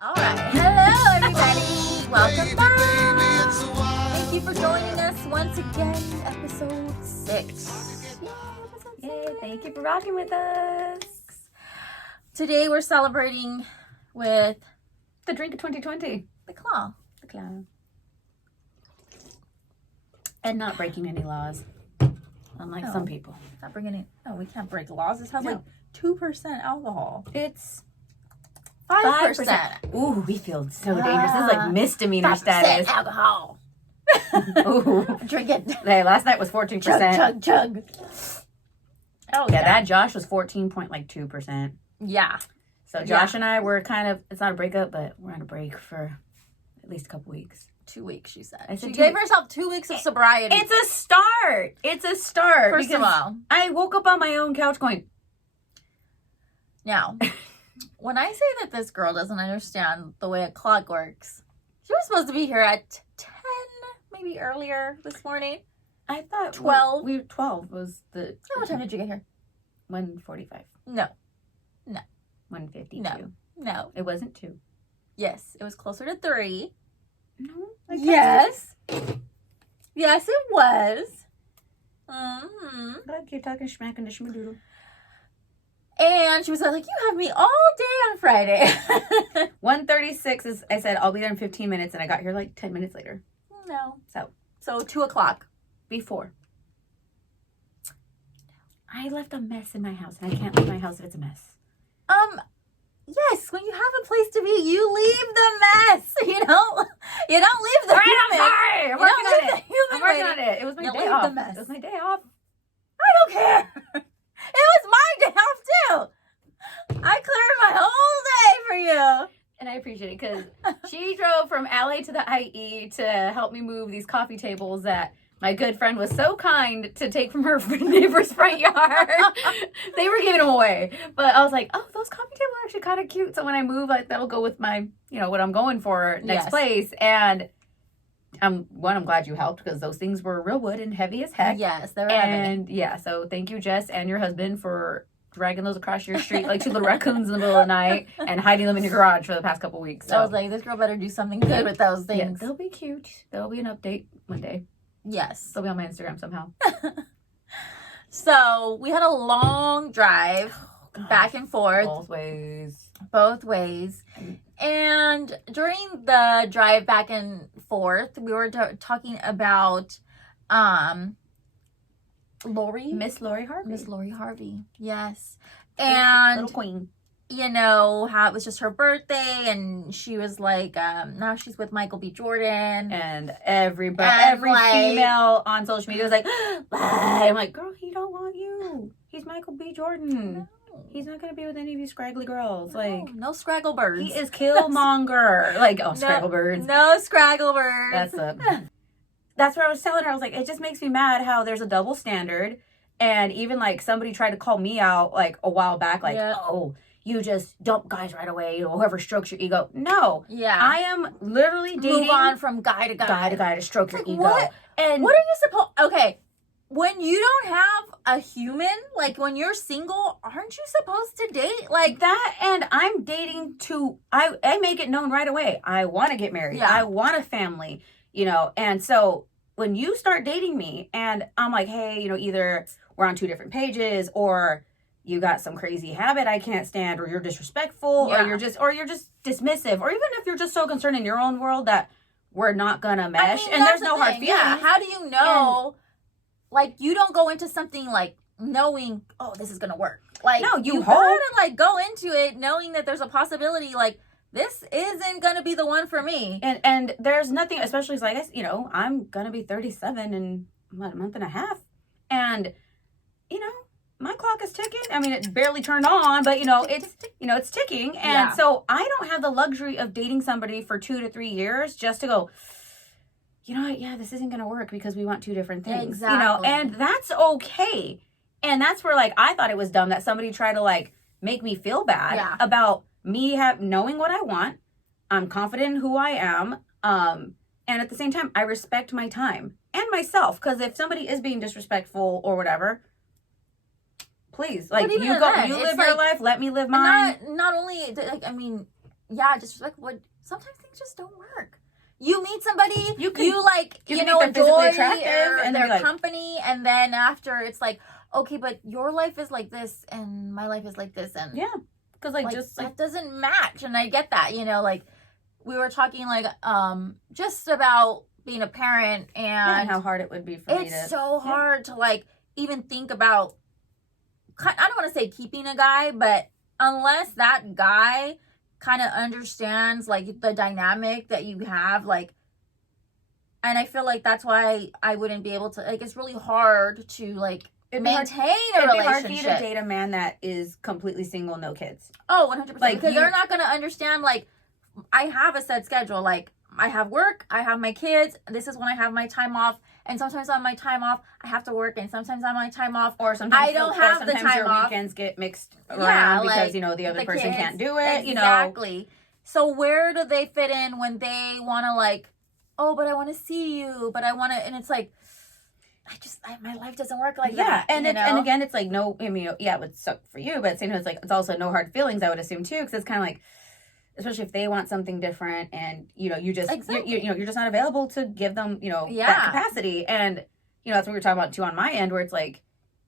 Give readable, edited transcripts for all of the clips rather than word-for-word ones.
All right. Hello, everybody. Welcome back. Thank you for joining us once again. Episode 6. Yay, thank you for rocking with us. Today we're celebrating with The drink of 2020. the claw. The clown. And not breaking any laws. Unlike No. some people. Not bringing it. No, we can't break laws. This has No. like 2% alcohol. It's 5%. Ooh, we feel so dangerous. This is like misdemeanor 5% status. alcohol. Ooh. Drink it. Hey, last night was 14%. Chug, chug, chug. Oh, Yeah, that Josh was 14.2%. Yeah. So Josh and I were kind of, it's not a breakup, but we're on a break for at least a couple weeks. 2 weeks, she said. I said She 2 gave weeks. herself 2 weeks of sobriety. It's a start. It's a start. First of because all. I woke up on my own couch going, Now, when I say that this girl doesn't understand the way a clock works, she was supposed to be here at 10, maybe earlier this morning. I thought 12. We 12 was the What time did you get here? 1:45. No. 1:52. No. It wasn't 2. Yes, it was closer to 3. No. Yes. Yes, it was. Mm-hmm. Look, you're talking smack in the schmadoodle. And she was like, you have me all day on Friday. 1:36 is, I said, I'll be there in 15 minutes, and I got here like 10 minutes later. No. So 2 o'clock. before. I left a mess in my house, and I can't leave my house if it's a mess. Yes, when you have a place to be, you leave the mess. You don't leave the I'm human. sorry. I'm You don't working on leave it. the human I'm working waiting. on it. It was my You day leave off. the mess. It was my day off. I don't care. It was my day off too. I cleared my whole day for you. And I appreciate it because she drove from LA to the IE to help me move these coffee tables that my good friend was so kind to take from her neighbor's front yard. They were giving them away. But I was like, oh, those coffee tables are actually kind of cute. So when I move, like, that'll go with my, what I'm going for next Yes. place. And I'm glad you helped because those things were real wood and heavy as heck. Yes, they were heavy. And yeah, so thank you, Jess, and your husband for dragging those across your street like 2 little raccoons in the middle of the night and hiding them in your garage for the past couple weeks. So I was like, this girl better do something good with those yeah, things. they'll be cute. There'll be an update one day. Yes. They'll be on my Instagram somehow. So we had a long drive back and forth. Both ways. And during the drive back and forth, we were talking about Lori. Miss Lori Harvey. Miss Lori Harvey. Yes. Little And, queen. how it was just her birthday and she was like, now she's with Michael B. Jordan. And every And, like- female on social media was like, bye. I'm like, girl, he don't want you. He's Michael B. Jordan. No. He's not going to be with any of you scraggly girls. No, Like, no Scraggle Birds. he is Killmonger. Like, oh, Scraggle Birds. No Scraggle Birds. That's what I was telling her. I was like, it just makes me mad how there's a double standard. And even like somebody tried to call me out like a while back, like, Yeah. oh, you just dump guys right away, whoever strokes your ego. No. Yeah. I am literally dating Move on from guy to guy to stroke your Like, ego. what? And What are you supposed... Okay, when you don't have a human, like when you're single, aren't you supposed to date? Like, that, and I'm dating I make it known right away. I want to get married. Yeah. I want a family, and so when you start dating me and I'm like, hey, either we're on 2 different pages or you got some crazy habit I can't stand, or you're disrespectful, Yeah. or you're just dismissive, or even if you're just so concerned in your own world that we're not gonna mesh, and that's there's the no hard thing. feelings. Yeah, how do you know... like, you don't go into something, like, knowing, oh, this is gonna work. Like, No, you hope. gotta, like, go into it knowing that there's a possibility, like, this isn't gonna be the one for me. And there's nothing, especially as I guess, I'm gonna be 37 in a month and a half, and my clock is ticking. I mean, it's barely turned on, but it's ticking, and Yeah. so I don't have the luxury of dating somebody for 2 to 3 years just to go, you know what? Yeah, this isn't gonna work because we want 2 different things. Exactly. And that's okay. And that's where like I thought it was dumb that somebody tried to like make me feel bad Yeah. about me knowing what I want. I'm confident in who I am. And at the same time, I respect my time and myself. Because if somebody is being disrespectful or whatever, please, like, But even you in go, that, you it's live your like- life, let me live mine. Not only, like, I mean, yeah, just like what sometimes things just don't work. You meet somebody, you like, you you can know, think they're physically enjoy attractive, and their they're like, company, and then after it's like, okay, but your life is like this, and my life is like this, and yeah, because like just like that doesn't match, and I get that, you know, like we were talking like just about being a parent, and how hard it would be for me to. It's so hard to like even think about. I don't want to say keeping a guy, but unless that guy kind of understands like the dynamic that you have, like, and I feel like that's why I wouldn't be able to, like, it's really hard to like maintain a relationship. It'd be hard for you to date a man that is completely single, no kids. Oh, 100%. Like, because they're not going to understand, like, I have a set schedule. Like, I have work, I have my kids, this is when I have my time off, and sometimes on my time off, I have to work, and sometimes on my time off, or sometimes I don't have the time your off. Weekends get mixed around because, like, you know, the other person kids, can't do it, you know. Exactly. So where do they fit in when they want to, like, oh, but I want to see you, but I want to, and it's like, my life doesn't work like that. And and again, it's like, no, I mean, yeah, it would suck for you, but at the same time, it's like, it's also no hard feelings, I would assume, too, because it's kind of like, especially if they want something different, and, you know, you just, you know, you're just not available to give them, you know, that capacity. And, you know, that's what we were talking about, too, on my end, where it's like,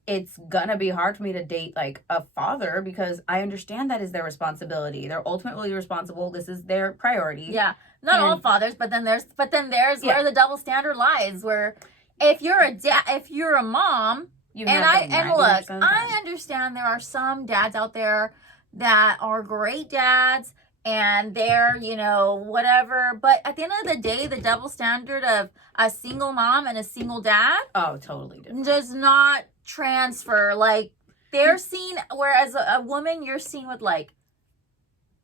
it's gonna be hard for me to date, like, a father, because I understand that is their responsibility. They're ultimately responsible. This is their priority. Yeah. Not all fathers, but then there's where the double standard lies, where if you're a mom, look, I understand there are some dads out there that are great dads, and they're, you know, whatever. But at the end of the day, the double standard of a single mom and a single dad, oh, totally different, does not transfer. Like, they're seen, whereas a woman, you're seen with like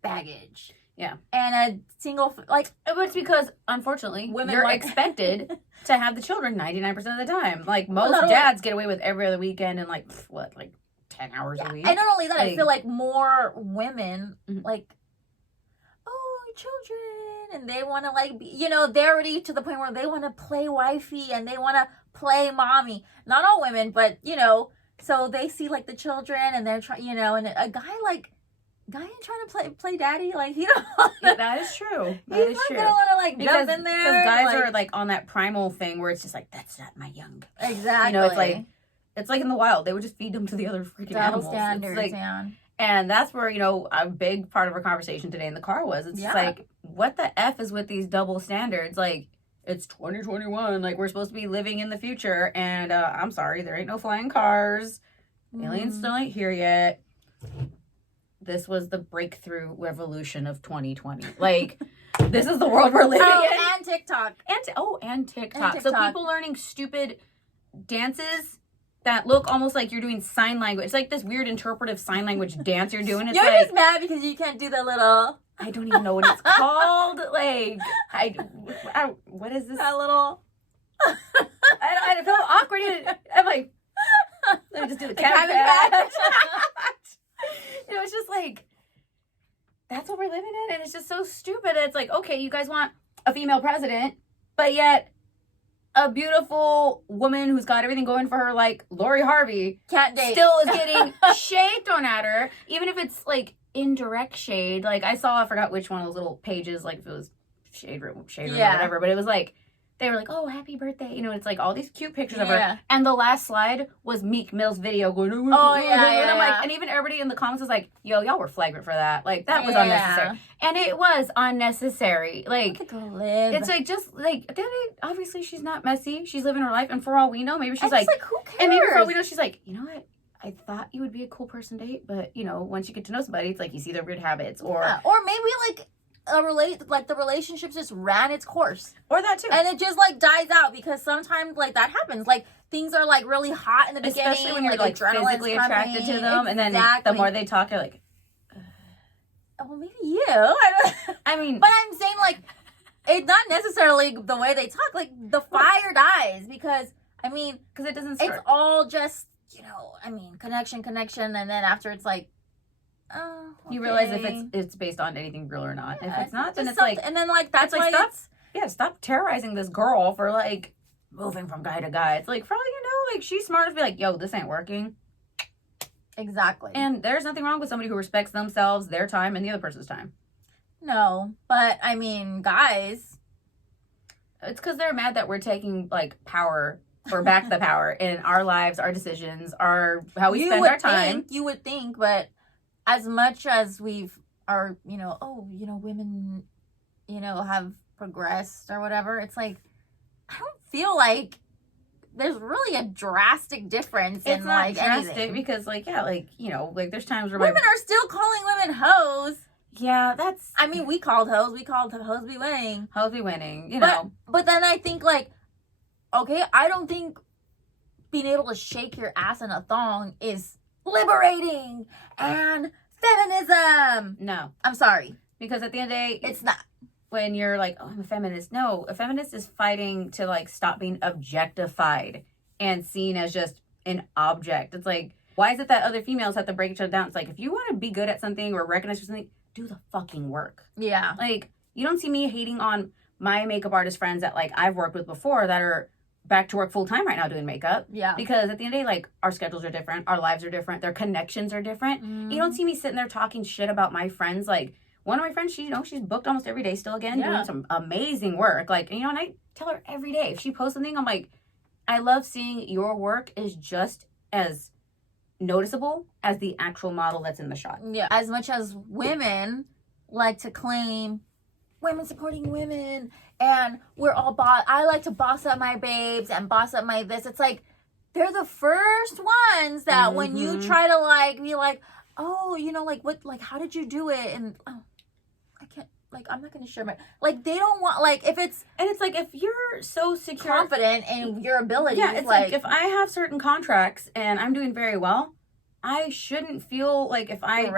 baggage. Yeah. And a single, like, but it's because, unfortunately, you're expected to have the children 99% of the time. Like, most dads get away with every other weekend and, like, what, like 10 hours a week? And not only that, I feel like more women, like, oh, children, and they want to, like, be, you know, they're already to the point where they want to play wifey and they want to play mommy. Not all women, but, you know, so they see, like, the children, and they're trying, you know, and a guy ain't trying to play daddy, like, he don't wanna, that is true. He's not gonna want to, like, jump in there. Because guys are, like, on that primal thing where it's just like, that's not my young. Exactly. You know, it's like in the wild, they would just feed them to the other freaking animals. Standards, like, man. And that's where, you know, a big part of our conversation today in the car was, it's just like, what the F is with these double standards? Like, it's 2021, like, we're supposed to be living in the future, and I'm sorry, there ain't no flying cars. Aliens still ain't here yet. This was the breakthrough revolution of 2020. Like, this is the world we're living in. And TikTok. And TikTok. So people learning stupid dances that look almost like you're doing sign language. It's like this weird interpretive sign language dance you're doing. It's you're like, just mad because you can't do the little... I don't even know what it's called. Like, what is this? That little... I feel awkward. I'm like, let me just do the cabbage patch. You know, it's just like, that's what we're living in, and it's just so stupid. It's like, okay, you guys want a female president, but yet a beautiful woman who's got everything going for her, like Lori Harvey, can't date. Still is getting shade thrown at her, even if it's like indirect shade. Like, I forgot which one of those little pages, like if it was shade room or whatever, but it was like, they were like, oh, happy birthday. You know, it's like all these cute pictures of her. And the last slide was Meek Mill's video going, and I'm like, and even everybody in the comments was like, yo, y'all were flagrant for that. Like, that was unnecessary. And it was unnecessary. Like, it's like, just like, obviously she's not messy. She's living her life. And for all we know, maybe she's like, who cares? And maybe for all we know, she's like, you know what? I thought you would be a cool person to date, but, you know, once you get to know somebody, it's like you see their weird habits. Or maybe like, the relationship just ran its course, or that too, and it just like dies out, because sometimes like that happens. Like, things are like really hot in the beginning, especially when you're like physically attracted to them, and then the more they talk, you're like, well, maybe you. I mean, but I'm saying, like, it's not necessarily the way they talk. Like, the fire dies because it doesn't start. It's all just, you know, connection, and then after it's like, oh, okay. You realize if it's based on anything real or not. If it's not, then it's like, and then like that's like, why stop terrorizing this girl for like moving from guy to guy. It's like, for all you know, like, she's smart to be like, yo, this ain't working. Exactly. And there's nothing wrong with somebody who respects themselves, their time, and the other person's time. No, but I mean, guys, it's because they're mad that we're taking like power or back the power in our lives, our decisions, our how we spend our time. You would think, but as much as women, have progressed or whatever, it's like I don't feel like there's really a drastic difference it's in not like drastic anything. because like there's times where women are still calling women hoes. Yeah, that's. I mean, we called hoes. We called hoes be winning. Hoes be winning, know. But then I think like, okay, I don't think being able to shake your ass in a thong is liberating and feminism. No, I'm sorry, because at the end of the day, it's not. When you're like, oh, I'm a feminist. No, a feminist is fighting to like stop being objectified and seen as just an object. It's like, why is it that other females have to break each other down? It's like, if you want to be good at something or recognize something, do the fucking work. Yeah. Like, you don't see me hating on my makeup artist friends that like I've worked with before that are back to work full time right now doing makeup. Yeah. Because at the end of the day, like, our schedules are different, our lives are different, their connections are different. You don't see me sitting there talking shit about my friends. Like, one of my friends, she's booked almost every day still again, doing some amazing work. Like, and I tell her every day, if she posts something, I'm like, I love seeing your work is just as noticeable as the actual model that's in the shot. Yeah. As much as women like to claim women supporting women and we're all I like to boss up my babes and boss up my this. It's like, they're the first ones that when you try to like, be like, oh, what, like, how did you do it? And, oh, I can't, like, I'm not going to share my, like, they don't want, like, if it's like, if you're so secure, confident in your abilities. Yeah, it's like, if I have certain contracts and I'm doing very well, I shouldn't feel like if I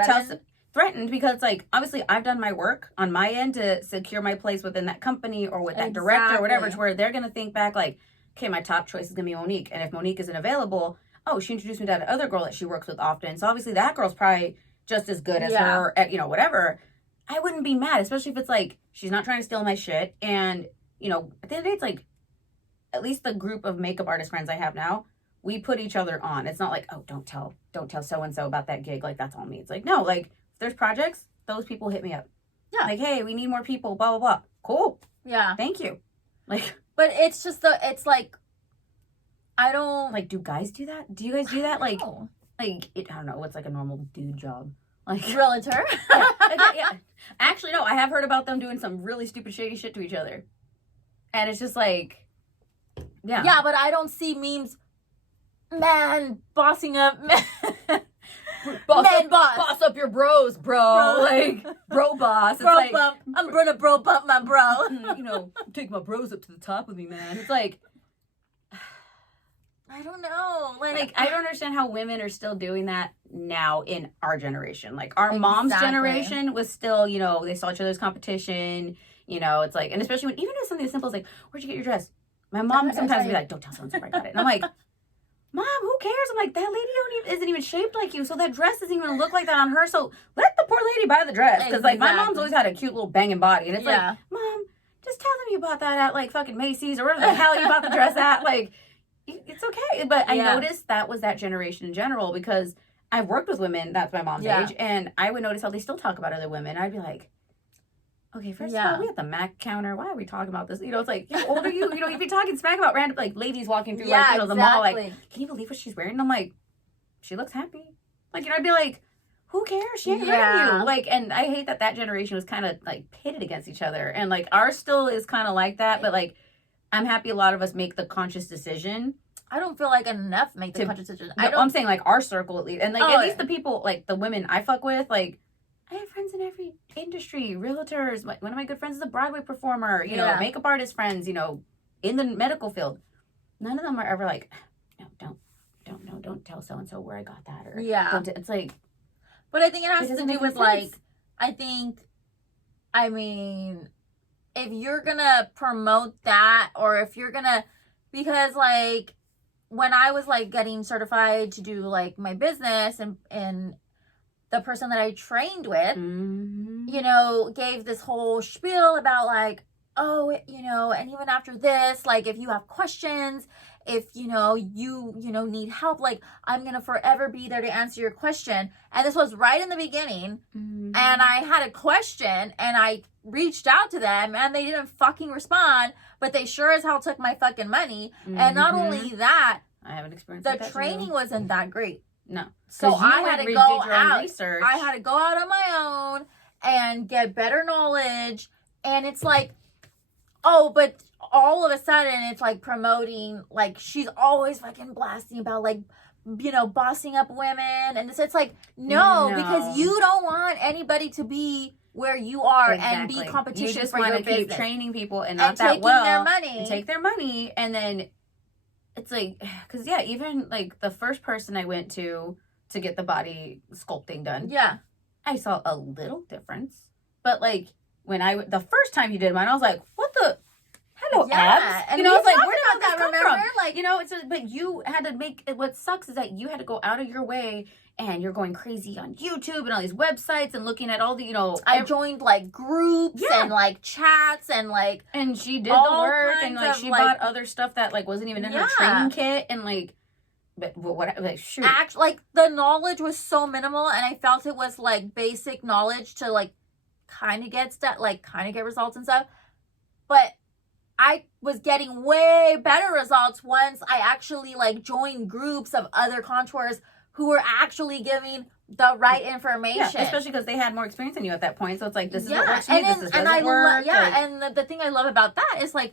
threatened, because it's like, obviously I've done my work on my end to secure my place within that company or with that director or whatever, to where they're going to think back like, okay, my top choice is going to be Monique. And if Monique isn't available, oh, she introduced me to that other girl that she works with often. So obviously that girl's probably just as good as her at, whatever. I wouldn't be mad, especially if it's like, she's not trying to steal my shit. And, at the end of the day, it's like, at least the group of makeup artist friends I have now, we put each other on. It's not like, oh, don't tell so-and-so about that gig. Like, that's all me. It's like, no, like, if there's projects, those people hit me up. Yeah. Like, hey, we need more people, blah, blah, blah. Cool. Yeah. Thank you. Like, but it's just it's like, I don't. Like, do guys do that? Do you guys do that? Like, I don't know. What's like a normal dude job? Like, realtor? Yeah. Actually, no. I have heard about them doing some really stupid, shady shit to each other. And it's just like, yeah. Yeah, but I don't see memes, man, bossing up, boss up your bros, bro. Like, bro boss. It's bro like, bump. I'm gonna bro bump my bro. Take my bros up to the top with me, man. It's like, I don't know. Like, I don't understand how women are still doing that now in our generation. Like, our mom's generation was still, they saw each other's competition. It's like, and especially even if something as simple as like, where'd you get your dress? My mom sometimes would be like, don't tell someone where I got it. And I'm like, Mom, who cares? I'm like, that lady isn't even shaped like you, so that dress isn't even going to look like that on her. So let the poor lady buy the dress. Because, like, my mom's always had a cute little banging body. And it's like, Mom, just tell them you bought that at, like, fucking Macy's or wherever the hell you bought the dress at. Like, it's okay. But I noticed that was that generation in general, because I've worked with women that's my mom's age, and I would notice how they still talk about other women. I'd be like, okay, first of all, we at the Mac counter. Why are we talking about this? It's like, how old are you? You'd be talking smack about random, like, ladies walking through, the mall, like, can you believe what she's wearing? And I'm like, she looks happy. Like, I'd be like, who cares? She ain't heard of you. Like, and I hate that generation was kind of, like, pitted against each other. And, like, ours still is kind of like that, but, like, I'm happy a lot of us make the conscious decision. I don't feel like enough make the conscious decision. I'm saying, like, our circle at least. And, like, at least the people, like, the women I fuck with, like, I have friends in every industry, realtors. One of my good friends is a Broadway performer, makeup artist friends, in the medical field. None of them are ever like, no, don't tell so-and-so where I got that. Or, it's like. But I think it has to do with, like, I mean, if you're going to promote that, or if you're going to, because, like, when I was, like, getting certified to do, like, my business and the person that I trained with, gave this whole spiel about, like, oh, and even after this, like, if you have questions, if you need help, like I'm gonna forever be there to answer your question. And this was right in the beginning, and I had a question, and I reached out to them, and they didn't fucking respond, but they sure as hell took my fucking money. And not only that, I haven't experienced the training wasn't that great. No, so I had to go out. Research. I had to go out on my own and get better knowledge, and it's like, oh, but all of a sudden it's like promoting, like she's always fucking blasting about like, bossing up women, and it's like no, because you don't want anybody to be where you are and be competition. You just want to keep training people and not that well, their money. And take their money, and then it's like, because even like the first person I went to get the body sculpting done, I saw a little difference, but like when the first time you did mine, I was like, what the. Hello, abs. And I was like, where did that come from? Like, but you had to make, what sucks is that you had to go out of your way, and you're going crazy on YouTube and all these websites and looking at all the, I joined like groups and like chats and like. And she did the work, and like she bought other stuff that like wasn't even in her training kit, and like, but what, like, shoot. Like the knowledge was so minimal, and I felt it was like basic knowledge to like kind of get results and stuff. But I was getting way better results once I actually like joined groups of other contours who were actually giving the right information. Yeah, especially because they had more experience than you at that point. So it's like, this is what works for me, this doesn't work. And the thing I love about that is like,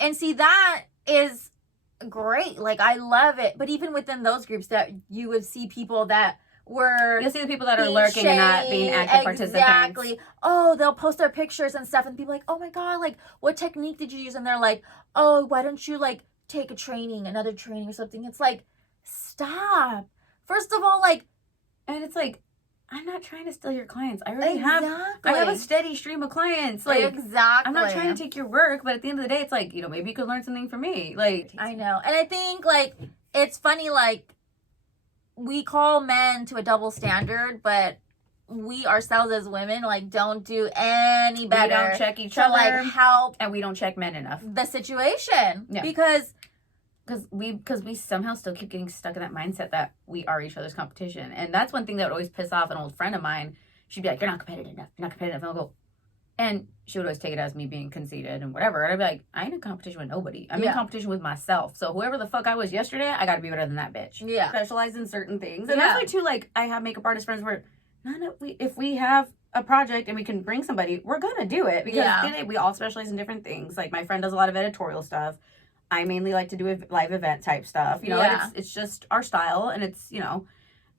and see, that is great. Like, I love it. But even within those groups, that you would see people that were, you'll see the people that are lurking and not being active participants. Exactly. Oh, they'll post their pictures and stuff, and people are like, oh my god, like, what technique did you use? And they're like, oh, why don't you like take another training or something? It's like, stop. First of all, like, and it's like, I'm not trying to steal your clients. I already have a steady stream of clients. Like, I'm not trying to take your work, but at the end of the day, it's like, maybe you could learn something from me. Like, I know. And I think like it's funny, like, we call men to a double standard, but we ourselves as women like don't do any better. We don't check each other, like help, and we don't check men enough. The situation, because we somehow still keep getting stuck in that mindset that we are each other's competition, and that's one thing that would always piss off an old friend of mine. She'd be like, "You're not competitive enough. You're not competitive." And I'll go, and she would always take it as me being conceited and whatever. And I'd be like, I ain't in competition with nobody. I'm in competition with myself. So whoever the fuck I was yesterday, I got to be better than that bitch. Yeah. Specialize in certain things. And that's why, too, like, I have makeup artist friends where if we have a project and we can bring somebody, we're going to do it. Because we all specialize in different things. Like, my friend does a lot of editorial stuff. I mainly like to do a live event type stuff. And it's just our style. And it's,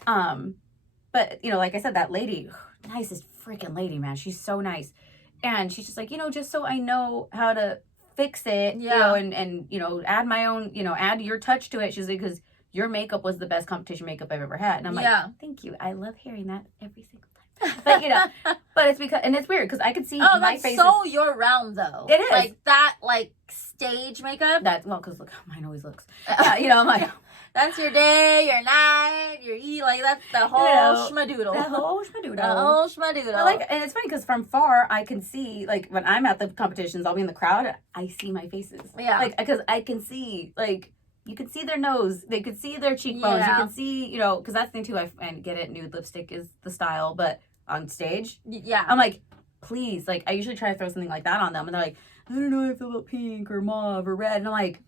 but, like I said, that lady, nicest freaking lady, man. She's so nice. And she's just like, just so I know how to fix it, and add my own, add your touch to it. She's like, because your makeup was the best competition makeup I've ever had. And I'm like, thank you. I love hearing that every single time. But, but it's because, and it's weird because I could see my face. So your realm, though. It is. Like that, like stage makeup. Because look how mine always looks. I'm like, that's your day, your night, your like that's the whole schmadoodle. The whole schmadoodle. The whole schmadoodle. But and it's funny because from far I can see, like when I'm at the competitions, I'll be in the crowd, I see my faces. Yeah. Like because I can see, like, you can see their nose, they could see their cheekbones, you can see, because that's the thing too. I get it. Nude lipstick is the style, but on stage, I'm like, please, like I usually try to throw something like that on them, and they're like, I don't know how I feel about pink or mauve or red, and I'm like,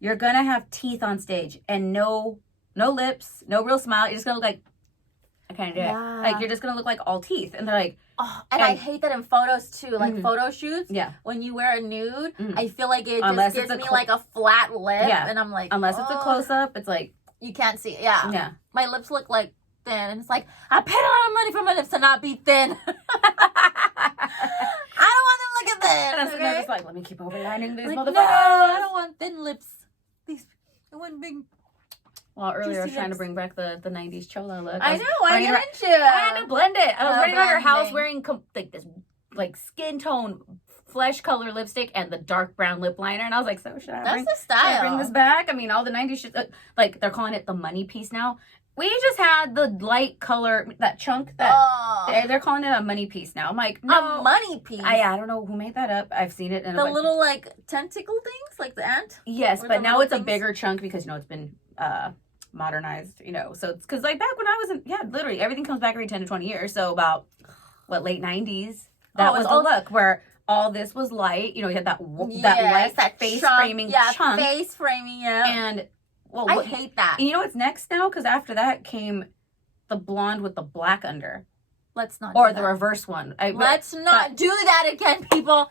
you're gonna have teeth on stage and no lips, no real smile. You're just gonna look like, I can't do it. Like, you're just gonna look like all teeth. And they're like, and I hate that in photos too, like photo shoots. Yeah. When you wear a nude, I feel like it just gives me like a flat lip, and I'm like, unless it's a close up, it's like you can't see it. Yeah. My lips look like thin, and it's like I paid a lot of money for my lips to not be thin. I don't want them looking thin. And I'm just like, let me keep overlining these motherfuckers. No, I don't want thin lips. I want big. Well, earlier I was trying to bring back the 90s chola look. I know, I get into it. I had to blend it. I was running around her house wearing like this like skin tone flesh color lipstick and the dark brown lip liner, and I was like, so should I bring the style. Should I bring this back? I mean, all the 90s shit, like they're calling it the money piece now. We just had the light color, that chunk that they're calling it a money piece now. I'm like, no. A money piece? I don't know who made that up. I've seen it. In the little, like, tentacle things? Like the ant? Yes, but now it's a bigger chunk because, you know, it's been modernized, you know. So it's because, like, back when I was in, literally, everything comes back every 10 to 20 years. So about, late 90s, that was the look where all this was light. You know, you had that light face framing chunk. Yeah, face framing, yeah. And... well, I hate that. You know what's next now? Because after that came the blonde with the black under. Let's not. Or the reverse one. Let's not do that again, people.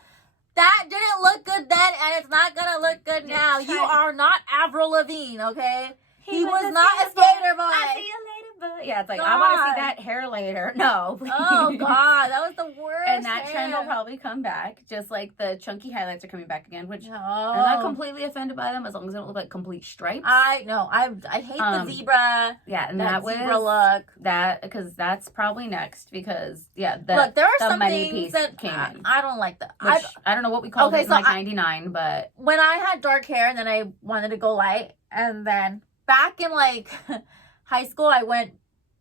That didn't look good then, and it's not gonna look good now. You are not Avril Lavigne, okay? He was not a skater boy. I see you later, boy. Yeah, it's like, God. I want to see that hair later. No, please. Oh, God. That was the worst. And that trend will probably come back, just like the chunky highlights are coming back again, which I'm not completely offended by them as long as they don't look like complete stripes. I hate the zebra. Yeah, and that zebra look. Because that's probably next because, look, there are some money things piece that came in. I don't like that. I don't know what we called it in 99, but... When I had dark hair and then I wanted to go light, and then back in, like, high school, I went,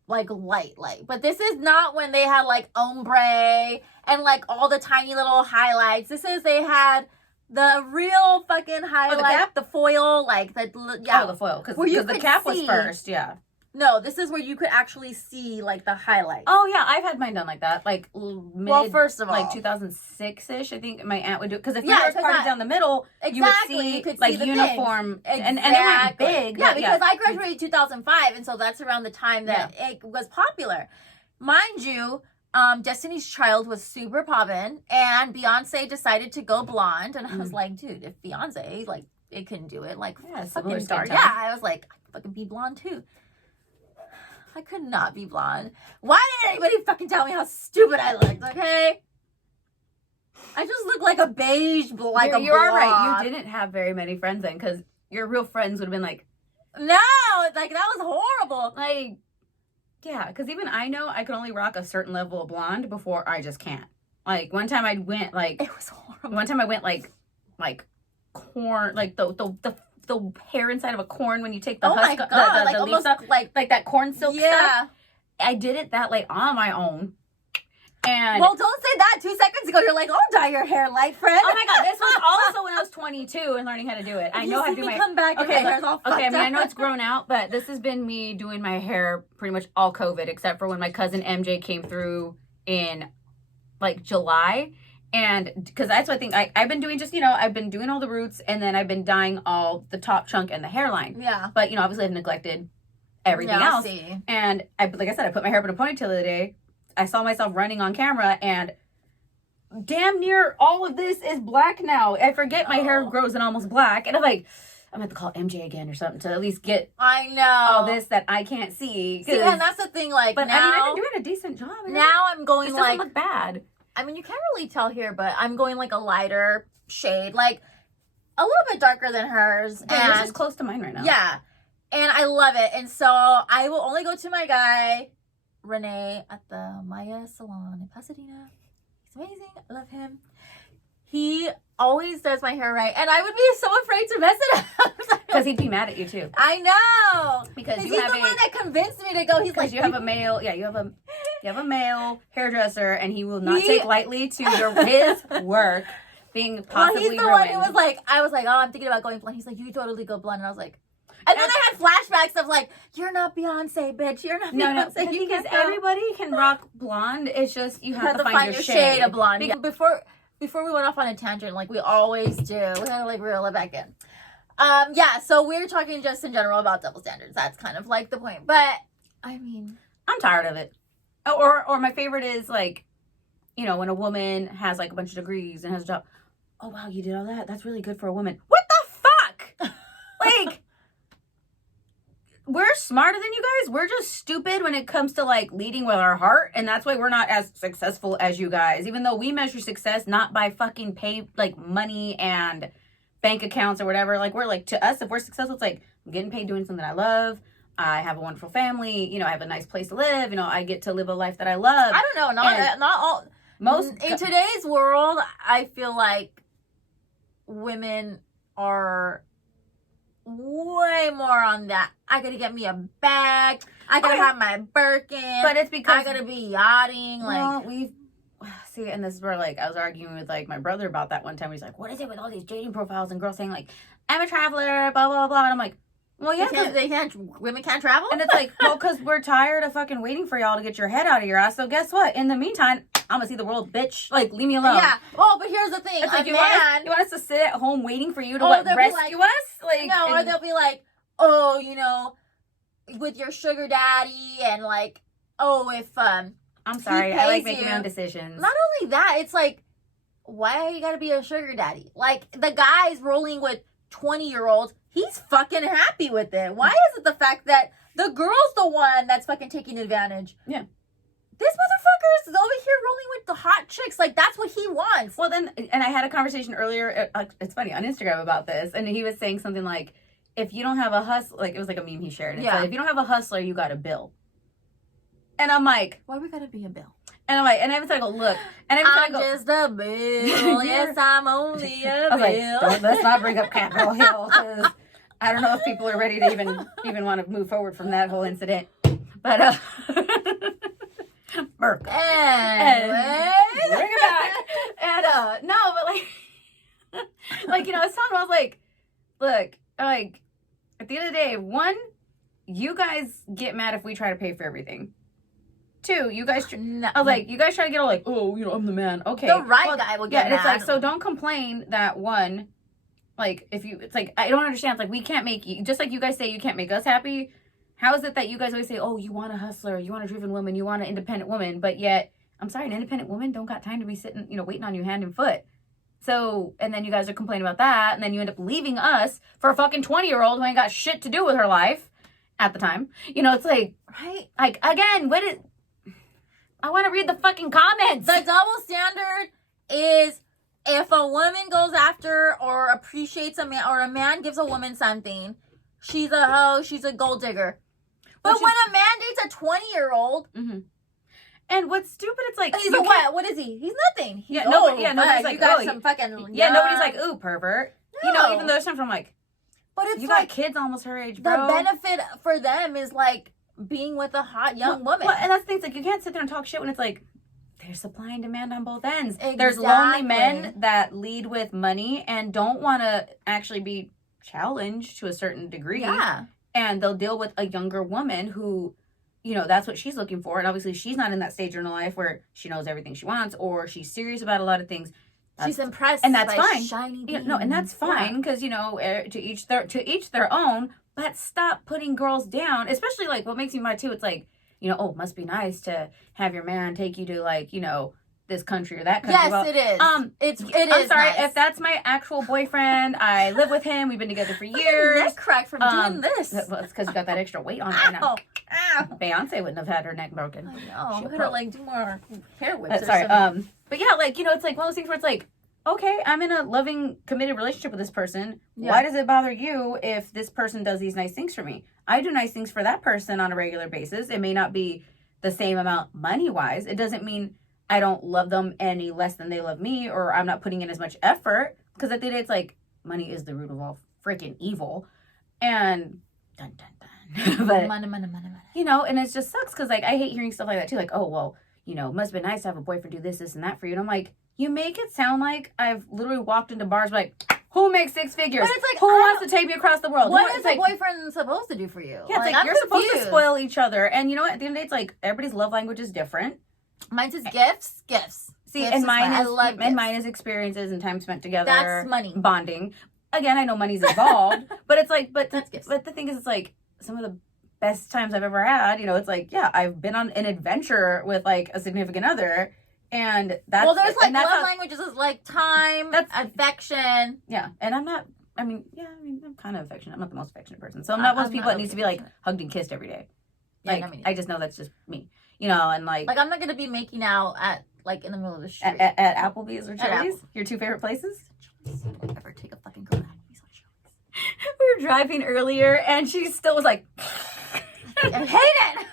like, light. But this is not when they had, like, ombre and, like, all the tiny little highlights. They had the real fucking highlight, the foil, like, the foil, because the cap was first, yeah. No, this is where you could actually see, like, the highlights. Oh, yeah, I've had mine done like that. Like, first of all, like, 2006-ish, I think my aunt would do it. Because if you were parted down the middle, you could see like, uniform. And they weren't big. Yeah, because I graduated 2005, and so that's around the time that it was popular. Mind you, Destiny's Child was super poppin', and Beyonce decided to go blonde, and I was like, dude, if Beyonce, like, it couldn't do it, like, fucking star. Yeah, I was like, I can fucking be blonde, too. I could not be blonde. Why didn't anybody fucking tell me how stupid I looked, okay? I just look like a beige, like a blob. You're right. You didn't have very many friends then, because your real friends would have been like... No! Like, that was horrible. Like, yeah, because even I know I could only rock a certain level of blonde before I just can't. Like, one time I went, like... It was horrible. One time I went, like corn, like, the hair inside of a corn when you take the husk, the leaves up, like that corn silk stuff. I did it that late on my own. And well, don't say that. 2 seconds ago, you're like, "Oh, dye your hair light, friend." Oh my God, this was also when I was 22 and learning how to do it. I know how to do my. Come back. Okay, hair's all fucked I mean, I know it's grown out, but this has been me doing my hair pretty much all COVID, except for when my cousin MJ came through in like July. And because that's what I think I've been doing, just, you know, I've been doing all the roots and then I've been dyeing all the top chunk and the hairline. Yeah. But, you know, obviously I've neglected everything else. And like I said, I put my hair up in a ponytail the other day. I saw myself running on camera and damn near all of this is black now. I forget my hair grows in almost black. And I'm like, I'm going to have to call MJ again or something to at least get all this that I can't see. See, and that's the thing, like, but now, I mean, I've been doing a decent job. Now I'm going, it like... doesn't look bad. I mean, you can't really tell here, but I'm going, like, a lighter shade. Like, a little bit darker than hers. Yeah, and yours is close to mine right now. Yeah. And I love it. And so I will only go to my guy, Renee, at the Maya Salon in Pasadena. He's amazing. I love him. He always does my hair right. And I would be so afraid to mess it up. Because he'd be mad at you, too. I know. Because he's the one that convinced me to go. He's like, you have a male, you have a male hairdresser, and he will not take lightly to his work being possibly he's the one who was like, I was like, oh, I'm thinking about going blonde. He's like, you totally go blonde. And I was like, and then I had flashbacks of like, you're not Beyonce, bitch. You're not Beyonce. No, because everybody can rock blonde. It's just, you have to find your shade of blonde. Before we went off on a tangent, like we always do, we had to like reel it back in. So we're talking just in general about double standards. That's kind of like the point. But I mean, I'm tired of it. Or my favorite is like, you know, when a woman has like a bunch of degrees and has a job. Oh wow, you did all that. That's really good for a woman. What the fuck? Like, we're smarter than you guys. We're just stupid when it comes to like leading with our heart, and that's why we're not as successful as you guys. Even though we measure success not by fucking pay like money and bank accounts or whatever. Like, we're like, to us, if we're successful, it's like, I'm getting paid doing something I love. I have a wonderful family. You know, I have a nice place to live. You know, I get to live a life that I love. I don't know. Not all. In today's world, I feel like women are way more on that. I gotta get me a bag. I gotta have my Birkin. But it's because I gotta be yachting. Well, see, and this is where like I was arguing with like my brother about that one time. He's like, "What is it with all these dating profiles and girls saying like I'm a traveler, blah blah blah?" And I'm like, "Well, yeah, women can't travel." And it's like, well, because we're tired of fucking waiting for y'all to get your head out of your ass. So guess what? In the meantime, I'm gonna see the world, bitch. Like, leave me alone. Yeah. Oh, but here's the thing. It's like, you want us to sit at home waiting for you to rescue us? Like, no, or they'll be like, oh, you know, with your sugar daddy, and like, oh, if I'm sorry, I like making my own decisions. Not only that, it's like, why you gotta be a sugar daddy? Like, the guy's rolling with 20-year-olds. He's fucking happy with it. Why is it the fact that the girl's the one that's fucking taking advantage? Yeah. This motherfucker's over here rolling with the hot chicks. Like, that's what he wants. Well, then, and I had a conversation earlier, it's funny, on Instagram about this, and he was saying something like, if you don't have a hustle, like, it was like a meme he shared. It's like, if you don't have a hustler, you got a bill. And I'm like, why we gotta be a bill? And I'm like, and every time I go, look, and every time I'm just a bill. Yes, I'm only a bill. Like, let's not bring up Capitol Hill, because I don't know if people are ready to even want to move forward from that whole incident. But Burke. Anyway, bring it back. And no, but like, you know, I was telling him, I was like, look, like, at the end of the day, one, you guys get mad if we try to pay for everything. Two, you guys, I was like, you guys try to get all like, oh, you know, I'm the man. Okay. The guy will get mad. And it's like, so don't complain that one, like, if you, it's like, I don't understand. It's like, we can't make you, just like you guys say you can't make us happy. How is it that you guys always say, oh, you want a hustler, you want a driven woman, you want an independent woman, but yet, I'm sorry, an independent woman don't got time to be sitting, you know, waiting on you hand and foot. So, and then you guys are complaining about that, and then you end up leaving us for a fucking 20-year-old who ain't got shit to do with her life at the time. You know, it's like, right? Like, again, I want to read the fucking comments. The double standard is if a woman goes after or appreciates a man, or a man gives a woman something, she's a hoe, she's a gold digger. But when a man dates a 20-year-old, mm-hmm. And what's stupid, it's like, he's a what? What is he? He's nothing. He's nobody's like, you got some fucking nobody's like, ooh, pervert. No. You know, even though there's something from like, but it's you like got kids almost her age, bro. The benefit for them is like being with a hot young woman. Well, and that's the thing, it's like, you can't sit there and talk shit when it's like, there's supply and demand on both ends. Exactly. There's lonely men that lead with money and don't want to actually be challenged to a certain degree. Yeah. And they'll deal with a younger woman who, you know, that's what she's looking for. And obviously she's not in that stage in her life where she knows everything she wants or she's serious about a lot of things. She's impressed, and that's by fine. Shiny No, and that's fine because you know, to each their own. But stop putting girls down, especially like what makes me mad too. It's like, you know, oh, it must be nice to have your man take you to like, you know, this country or that country. Yes, well, it is. I'm sorry nice. if that's my actual boyfriend. I live with him. We've been together for years. Neck crack from doing this. Well, it's because you got that extra weight on right now. Ow. Beyonce wouldn't have had her neck broken. I know. I'm gonna like do more hair whips. Sorry. But yeah, like, you know, it's like one of those things where it's like, okay, I'm in a loving, committed relationship with this person. Yeah. Why does it bother you if this person does these nice things for me? I do nice things for that person on a regular basis. It may not be the same amount money-wise. It doesn't mean I don't love them any less than they love me, or I'm not putting in as much effort. Because at the end of the day, it's like, money is the root of all freaking evil. And, dun, dun, dun. But, money. You know, and it just sucks because, like, I hate hearing stuff like that, too. Like, oh, well, you know, it must have been nice to have a boyfriend do this, and that for you. And I'm like, you make it sound like I've literally walked into bars like, who makes six figures? But it's like, who wants to take me across the world? What is a boyfriend supposed to do for you? Yeah, it's like you're supposed to spoil each other. And you know what? At the end of the day, it's like everybody's love language is different. Mine's is gifts. See, gifts and mine is experiences and time spent together. That's money. Bonding. Again, I know money's involved, but it's like, but that's gifts. But the thing is, it's like some of the best times I've ever had. You know, it's like, yeah, I've been on an adventure with like a significant other. And that's there's like love languages is like time, that's affection. Yeah, and I'm kind of affectionate. I'm not the most affectionate person, so I'm not one of those people that needs to be like hugged and kissed every day. Like, yeah, I just know that's just me, you know. And like I'm not gonna be making out at like in the middle of the street at Applebee's or Chili's. Your two favorite places? Don't ever take a fucking girl at Applebee's or Chili's. We were driving earlier, and she still was like, I hate it.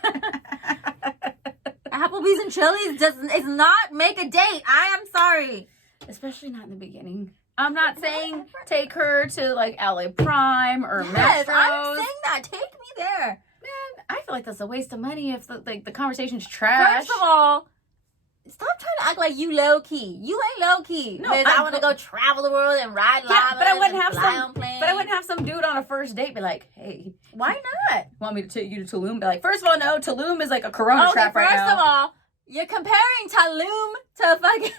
Applebee's and Chili's is not make a date. I am sorry. Especially not in the beginning. I'm not saying take her to like LA Prime or yes, Metros. I'm saying that. Take me there. Man, I feel like that's a waste of money if the conversation's trash. First of all, stop trying to act like you low key. You ain't low key. No, I want to go travel the world and ride llamas. but I wouldn't have fly on planes. But I wouldn't have some dude on a first date be like, "Hey, why not? want me to take you to Tulum?" Be like, first of all, no, Tulum is like a corona trap right now. First of all, you're comparing Tulum to fucking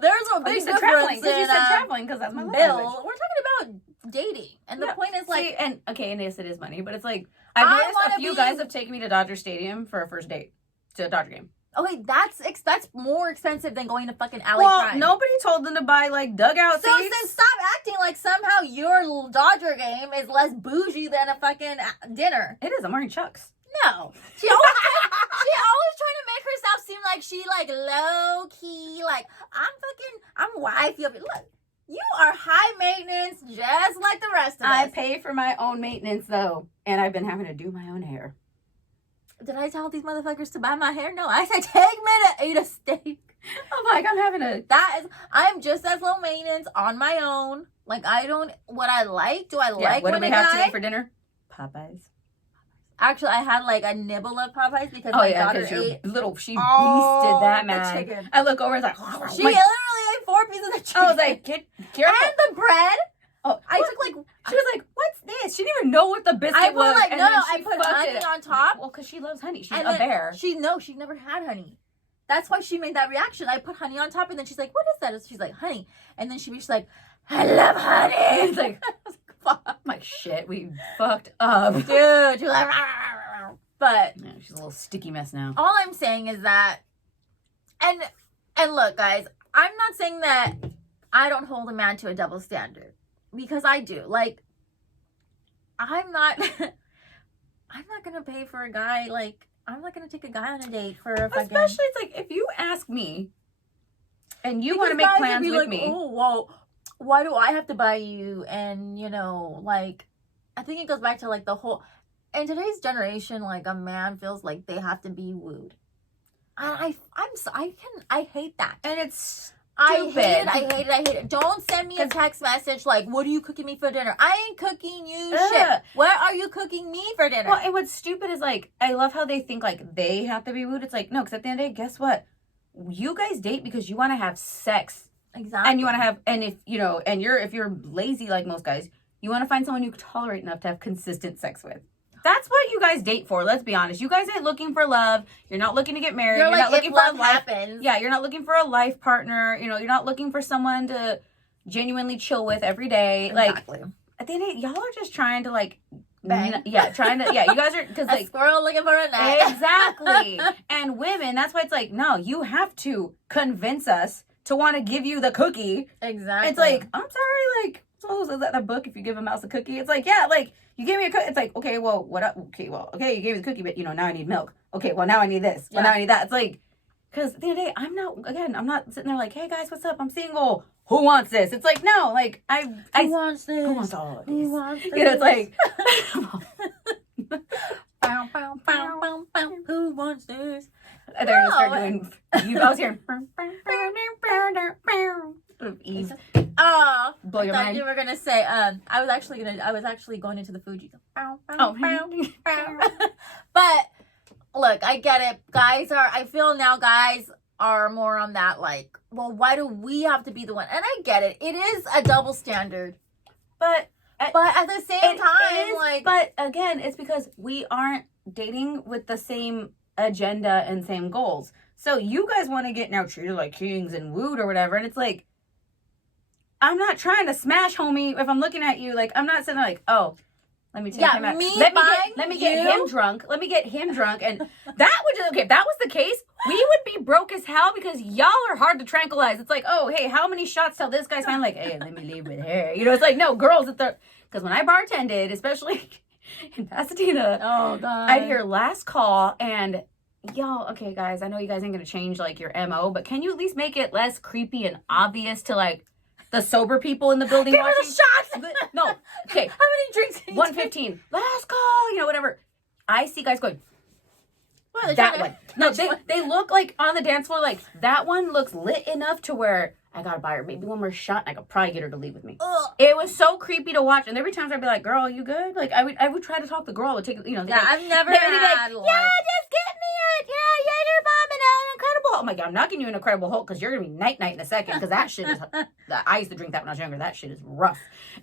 there's a big difference. Traveling, because you said traveling, because that's my bill. language. We're talking about dating, and the point is like, and yes, it is money, but it's like I've noticed a few guys have taken me to Dodger Stadium for a first date to a Dodger game. Okay, that's more expensive than going to fucking LA Prime. Nobody told them to buy like dugout seats. So then stop acting like somehow your Dodger game is less bougie than a fucking dinner. It is. I'm wearing Chucks. No. She always trying to make herself seem like she like low key, like I'm wifey. Look, you are high maintenance just like the rest of us. I pay for my own maintenance though, and I've been having to do my own hair. Did I tell these motherfuckers to buy my hair? No, I said take me to eat a steak. I'm like, I'm just as low maintenance on my own. Like what I like, do I like what when do we have today for dinner? Popeyes. Actually, I had like a nibble of Popeyes because my daughter ate. She beasted that man. Chicken. I look over and it's like, she literally ate 4 pieces of chicken. I was like, get careful. And the bread. Oh, I took like. She was like, "What's this?" She didn't even know what the biscuit was. I put honey on top. Well, because she loves honey. She's a bear. She never had honey. That's why she made that reaction. I put honey on top, and then she's like, "What is that?" And she's like, "Honey." And then she's like, "I love honey." It's like, fuck. I'm like, shit, we fucked up, dude. She's like, but yeah, she's a little sticky mess now. All I'm saying is that, and look, guys, I'm not saying that I don't hold a man to a double standard, because I do. Like, I'm not gonna pay for a guy. Like, I'm not gonna take a guy on a date for a fucking. Especially, it's like if you ask me, and you want to make plans with like, me. Oh, well, why do I have to buy you? And like, I think it goes back to like the whole. In today's generation, like a man feels like they have to be wooed. I hate that, and it's. I hate it. Don't send me a text message like, what are you cooking me for dinner? I ain't cooking you shit. What are you cooking me for dinner? Well, and what's stupid is like, I love how they think like they have to be wooed. It's like, no, because at the end of the day, guess what? You guys date because you want to have sex. Exactly. And you want to have, and if you're lazy like most guys, you want to find someone you can tolerate enough to have consistent sex with. That's what you guys date for. Let's be honest. You guys ain't looking for love. You're not looking to get married. You're not looking for a life. Yeah, you're not looking for a life partner. You're not looking for someone to genuinely chill with every day. Exactly. Like, at the end of the day, y'all are just trying to like, bang. You guys are because like squirrel looking for a nut. Exactly. And women, that's why it's like, no, you have to convince us to want to give you the cookie. Exactly. It's like, I'm sorry, like, so is that the book? If you give a mouse a cookie, it's like, yeah, like. You gave me a cookie. It's like, okay, well, what up? Okay, you gave me the cookie, but, now I need milk. Okay, well, now I need this. Well, now I need that. It's like, because at the end of the day, I'm not sitting there like, hey, guys, what's up? I'm single. Who wants this? It's like, no, like, Who wants this? Who wants all of this? Who wants this? It's like, bow, bow, bow, bow, bow. Who wants this? And they're going to start doing, I was hearing, Eve. Oh, blow your mind. You were gonna say. I was actually going into the Fuji. But look, I get it. I feel now guys are more on that. Like, well, why do we have to be the one? And I get it. It is a double standard. But at the same time, but again, it's because we aren't dating with the same agenda and same goals. So you guys want to get now treated like kings and wooed or whatever, and it's like. I'm not trying to smash, homie. If I'm looking at you, like, I'm not sitting there like, oh, let me take him out. Let me get him drunk. Let me get him drunk. And that would just, okay, if that was the case, we would be broke as hell because y'all are hard to tranquilize. It's like, oh, hey, how many shots till this guy's fine? Like, hey, let me leave with her. It's like, no, girls, because when I bartended, especially in Pasadena, I'd hear last call and, okay, guys, I know you guys ain't going to change, like, your MO, but can you at least make it less creepy and obvious to, like, the sober people in the building watching. Give her the shots. No. Okay. How many drinks can you 1:15. Last call. Whatever. I see guys going. What, that one. No, they look like on the dance floor. Like that one looks lit enough to where I gotta buy her maybe one more shot. And I could probably get her to leave with me. Ugh. It was so creepy to watch. And every time I'd be like, girl, you good? Like, I would try to talk the girl. Would take, Yeah, like, I've never they'd be had like, like, yeah, just get me it. Yeah, your mom and an Incredible Hulk. Oh my God, I'm not getting you an Incredible Hulk because you're going to be night-night in a second because that shit is, I used to drink that when I was younger. That shit is rough.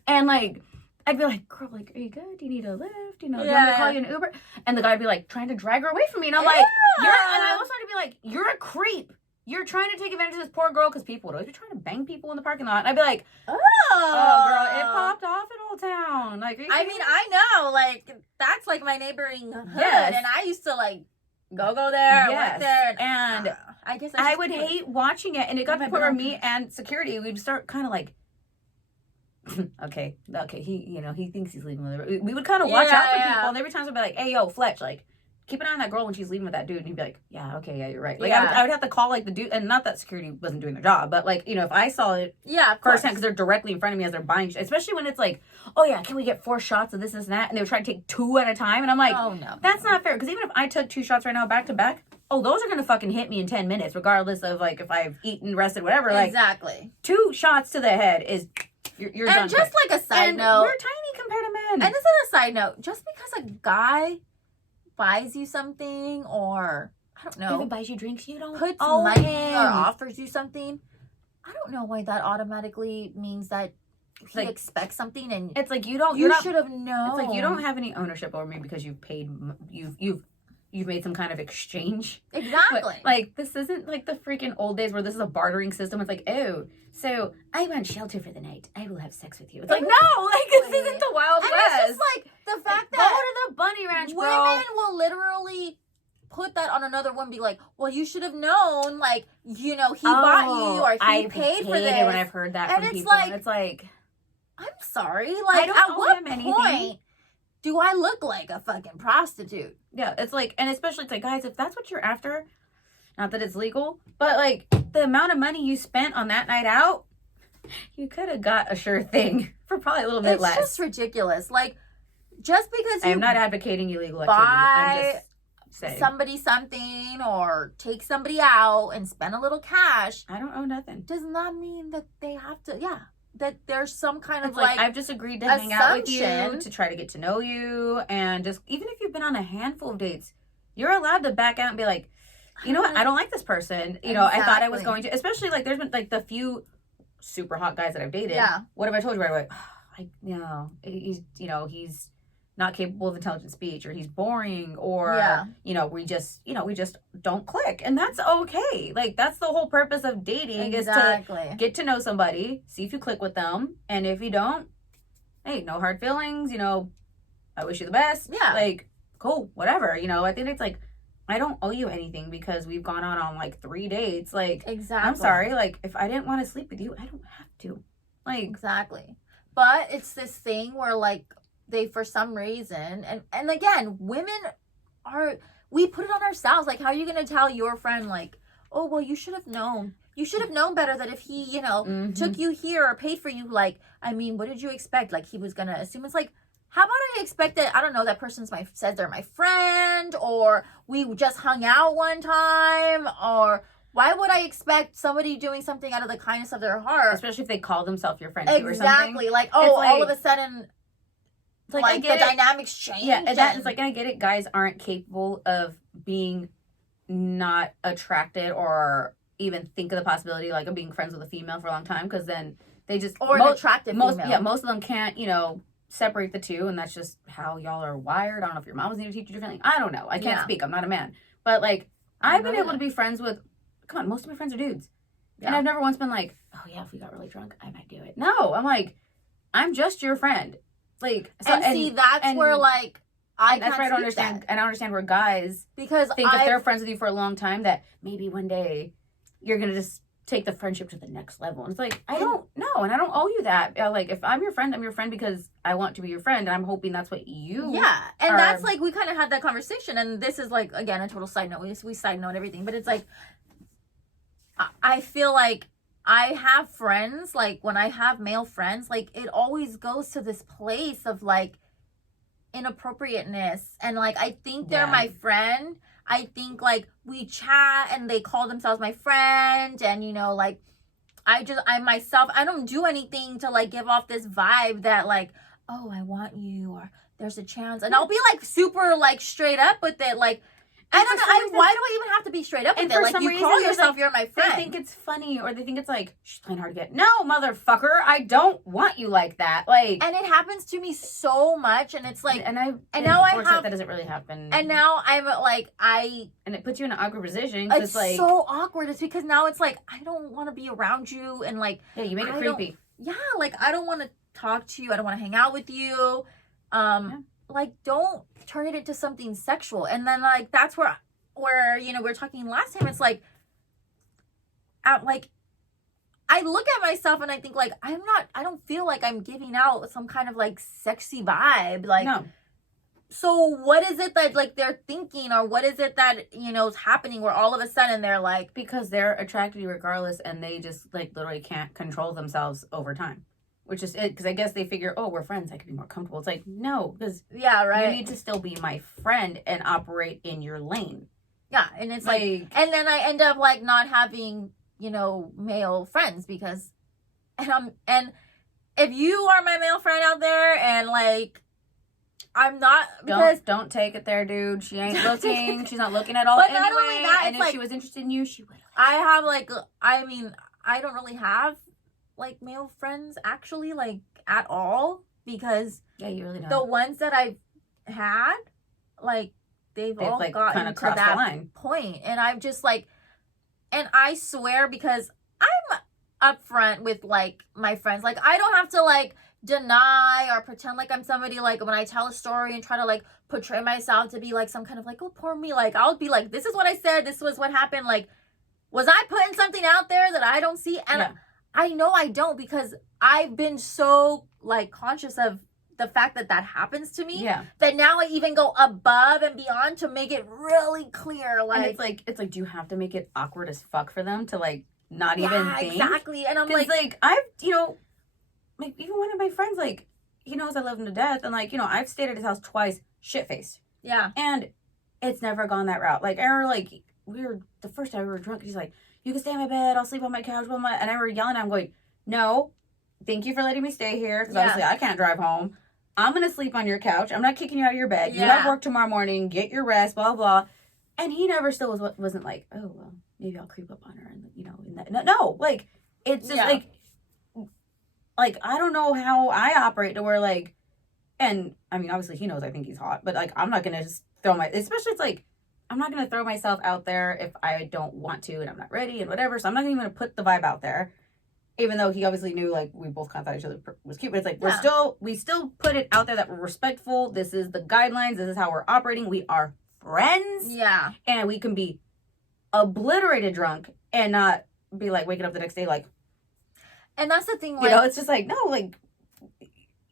And like, I'd be like, girl, like, are you good? Do you need a lift? You know, do you want me to call you an Uber? And the guy'd be like, trying to drag her away from me. And I'm like, and I also had to be like, you're a creep. You're trying to take advantage of this poor girl because people would always be trying to bang people in the parking lot. And I'd be like, oh girl, it popped off in Old Town. Like, I mean, I know, like, that's like my neighboring hood. Yes. And I used to like go there, Yes. work there. And I guess I would hate watching it. And it got to the point where me and security, we'd start kind of like, okay, he thinks he's leaving with her. We would kind of watch out for people. And every time I'd be like, hey, yo, Fletch, like, keep an eye on that girl when she's leaving with that dude. And he'd be like, yeah, okay, yeah, you're right. Like, I would have to call, like, the dude, and not that security wasn't doing their job, but, like, you know, if I saw it firsthand, because they're directly in front of me as they're buying, especially when it's like, oh, yeah, can we get 4 shots of this and that? And they would try to take 2 at a time. And I'm like, oh, no, that's not fair. Because even if I took 2 shots right now back to back, oh, those are going to fucking hit me in 10 minutes, regardless of, like, if I've eaten, rested, whatever. Like, exactly. 2 shots to the head is, you're done. And just quick. like a side note. We're tiny compared to men. And this is a side note. Just because a guy buys you something, or I don't know, if he buys you drinks, you don't puts owe money him. or offers you something, I don't know why that automatically means that he like, expects something, and it's like you should have known. It's like you don't have any ownership over me because you've paid, you've made some kind of exchange. Exactly. But, like, this isn't like the freaking old days where this is a bartering system. It's like, oh, so I want shelter for the night. I will have sex with you. It's like, no, like, this isn't the Wild West. It's just like the fact that go to the bunny ranch, bro. Women will literally put that on another one, be like, well, you should have known, like, you know, he bought you, or he paid for this. It when I've heard that from people. And it's like, I'm sorry. Like, at what point do I look like a fucking prostitute? Yeah, it's like, and especially it's like, guys, if that's what you're after, not that it's legal, but like the amount of money you spent on that night out, you could have got a sure thing for probably a little bit less. It's just ridiculous. Like, just because I'm not advocating illegal activity. I'm just saying. Somebody something or take somebody out and spend a little cash. I don't owe nothing. Does not mean that they have to, that there's some kind of like I've just agreed to hang out with you, to try to get to know you, and just even if you've been on a handful of dates, you're allowed to back out and be like, you know what, I don't like this person. You know, I thought I was going to, especially like there's been like the few super hot guys that I've dated. Yeah. What have I told you right away? He's not capable of intelligent speech, or he's boring, or we just don't click, and that's okay. Like, that's the whole purpose of dating, is to get to know somebody, see if you click with them, and if you don't, hey, no hard feelings, I wish you the best. Like, cool, whatever. I think it's like, I don't owe you anything because we've gone on like 3 dates. Like, I'm sorry, like, if I didn't want to sleep with you, I don't have to. Like, exactly. But it's this thing where, like, they, for some reason, and again, women we put it on ourselves. Like, how are you going to tell your friend, like, oh, well, you should have known better that if he, took you here or paid for you, like, I mean, what did you expect? Like, he was going to assume. It's like, how about I expect that, I don't know, that person says they're my friend, or we just hung out one time, or why would I expect somebody doing something out of the kindness of their heart? Especially if they call themselves your friend. Exactly. Like, all of a sudden, like the dynamics change. Yeah, it's like, I get it. Guys aren't capable of being not attracted or even think of the possibility, like, of being friends with a female for a long time, because then they just... Or an attractive female. Yeah, most of them can't, separate the two, and that's just how y'all are wired. I don't know if your mom was going to teach you differently. I don't know. I can't speak. I'm not a man. But, like, I've been able to be friends with... Come on, most of my friends are dudes. Yeah. And I've never once been like, oh, yeah, if we got really drunk, I might do it. No, I'm like, I'm just your friend. Like, so, and that's where, like, I don't understand. And I don't understand where guys think if they're friends with you for a long time, that maybe one day you're gonna just take the friendship to the next level. And it's like, I don't know, and I don't owe you that. Like, if I'm your friend because I want to be your friend, and I'm hoping that's what you. Yeah, and that's like, we kind of had that conversation, and this is like, again, a total side note. We side note everything, but it's like, I feel like I have friends, like, when I have male friends, like, it always goes to this place of, like, inappropriateness. And, like, I think they're my friend. I think, like, we chat and they call themselves my friend. And, like, I myself, I don't do anything to like give off this vibe that like, oh, I want you, or there's a chance. And I'll be like super like straight up with it. Like, I don't know. Why do I even have to be straight up with it? Like, you call yourself, like, you're my friend. They think it's funny, or they think it's like, she's playing hard to get. No, motherfucker, I don't want you like that. Like, and it happens to me so much, and it's like, and now I have that doesn't really happen. And now I'm like, and it puts you in an awkward position. It's like so awkward. It's because now it's like, I don't want to be around you, and like, yeah, you make it creepy. Yeah, like, I don't want to talk to you. I don't want to hang out with you. Like, don't turn it into something sexual. And then like, that's where you know, we were talking last time, it's like, I look at myself and I think like, I don't feel like I'm giving out some kind of like sexy vibe. Like, no. So what is it that like they're thinking, or what is it that, you know, is happening where all of a sudden they're like, because they're attracted to you regardless, and they just like literally can't control themselves over time. Which is it, because I guess they figure, oh, we're friends, I could be more comfortable. It's like, no, because yeah, right, you need to still be my friend and operate in your lane. Yeah, and it's like, and then I end up like not having, you know, male friends because, and if you are my male friend out there and like, I'm not, because don't take it there, dude. She ain't looking. She's not looking at all but anyway. Not only that, and if like, she was interested in you, she would. I have like, I mean, I don't really have like male friends actually, like, at all, because yeah, you really don't. The ones that I've had, like, they've all like gotten to that point, and I'm just like, and I swear, because I'm upfront with like my friends, like, I don't have to like deny or pretend like I'm somebody, like, when I tell a story and try to like portray myself to be like some kind of like, oh, poor me, like, I'll be like, this is what I said, this was what happened, like, was I putting something out there that I don't see? And I know I don't, because I've been so like conscious of the fact that happens to me, that now I even go above and beyond to make it really clear. Like, and it's like, do you have to make it awkward as fuck for them to like not even think? Exactly. And I'm like, I've, you know, like, even one of my friends, like, he knows I love him to death, and like, you know, I've stayed at his house twice, shit faced. Yeah. And it's never gone that route. Like, I remember, like, the first time we were drunk, he's like, you can stay in my bed, I'll sleep on my couch, and I remember yelling at him, going, no, thank you for letting me stay here, because obviously I can't drive home. I'm going to sleep on your couch. I'm not kicking you out of your bed. You have work tomorrow morning. Get your rest, blah, blah. And he never still wasn't like, oh, well, maybe I'll creep up on her. And, you know, no, like, it's just like, I don't know how I operate to where, like, and, I mean, obviously he knows I think he's hot, but, like, I'm not going to just especially it's like, I'm not going to throw myself out there if I don't want to and I'm not ready and whatever. So I'm not even going to put the vibe out there. Even though he obviously knew, like, we both kind of thought each other was cute. But it's like, we still put it out there that we're respectful. This is the guidelines. This is how we're operating. We are friends. Yeah. And we can be obliterated drunk and not be, like, waking up the next day, like. And that's the thing, like. You know, it's just like, no, like,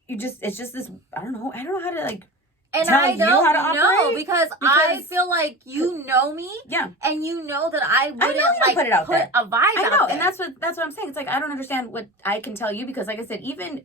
it's just this, I don't know how to, like. And I don't know, because I feel like you know me, and you know that I wouldn't like put a vibe out there. And that's what I'm saying. It's like, I don't understand what I can tell you, because like I said, even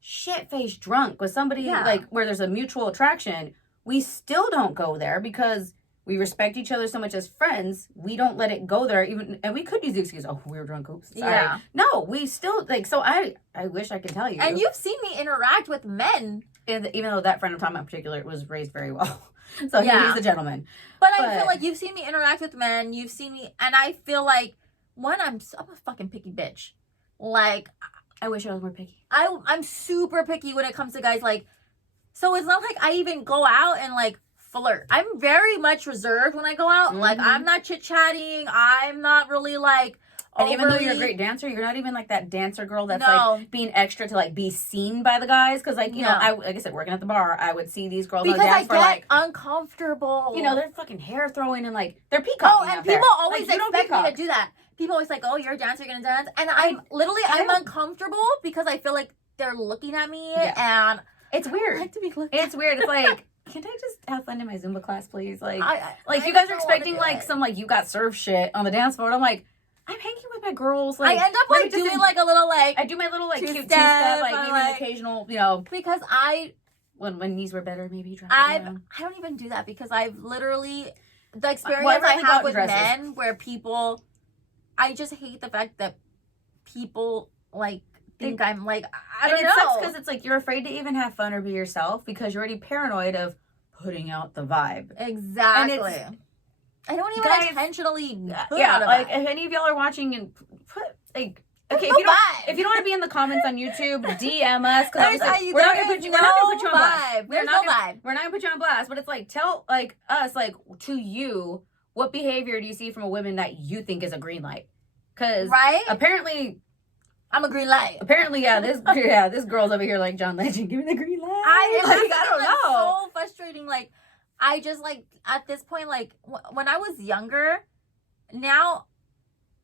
shit-faced drunk with somebody like where there's a mutual attraction, we still don't go there because we respect each other so much as friends. We don't let it go there, even, and we could use the excuse, oh, we were drunk, oops, sorry. Yeah. No, we still, like, so I wish I could tell you. And you've seen me interact with men. Even though that friend I'm talking about in particular was raised very well. So he's a gentleman. But I feel like you've seen me interact with men. You've seen me, and I feel like, one, I'm a fucking picky bitch. Like, I wish I was more picky. I'm super picky when it comes to guys. Like, so it's not like I even go out and like flirt. I'm very much reserved when I go out. Mm-hmm. Like, I'm not chit-chatting. I'm not really like. And even though you're a great dancer, you're not even like that dancer girl that's like being extra to like be seen by the guys. Because like, you know, like I said, working at the bar, I would see these girls because dance I get uncomfortable. You know, they're fucking hair throwing and like they're peacocking. Oh, and people always expect me to do that. People always like, oh, you're a dancer, you're gonna dance, and I'm uncomfortable because I feel like they're looking at me, and it's weird. I like to be looked. It's weird. It's like, can't I just have fun in my Zumba class, please? Like, you guys are expecting like some like you got served shit on the dance floor. And I'm like, I'm hanging with my girls. Like, I end up like doing like a little like. I do my little like cute two-step, like maybe an occasional, you know. Because when knees were better, maybe drop it down. I don't even do that because I've literally the experience I have with men where people. I just hate the fact that people like think I'm like, I don't know. It sucks because it's like you're afraid to even have fun or be yourself because you're already paranoid of putting out the vibe. Exactly. I don't even intentionally put out a like vibe. if any of y'all are watching and put like. Okay, no if you don't want to be in the comments on YouTube, DM us because we're not gonna put you on blast. There's no vibe. We're not gonna put you on blast, but it's like tell like us like to you what behavior do you see from a woman that you think is a green light? Because apparently I'm a green light. Apparently, this girl's over here like John Legend, give me the green light. I don't know. So frustrating. Like I just like at this point, like when I was younger, now.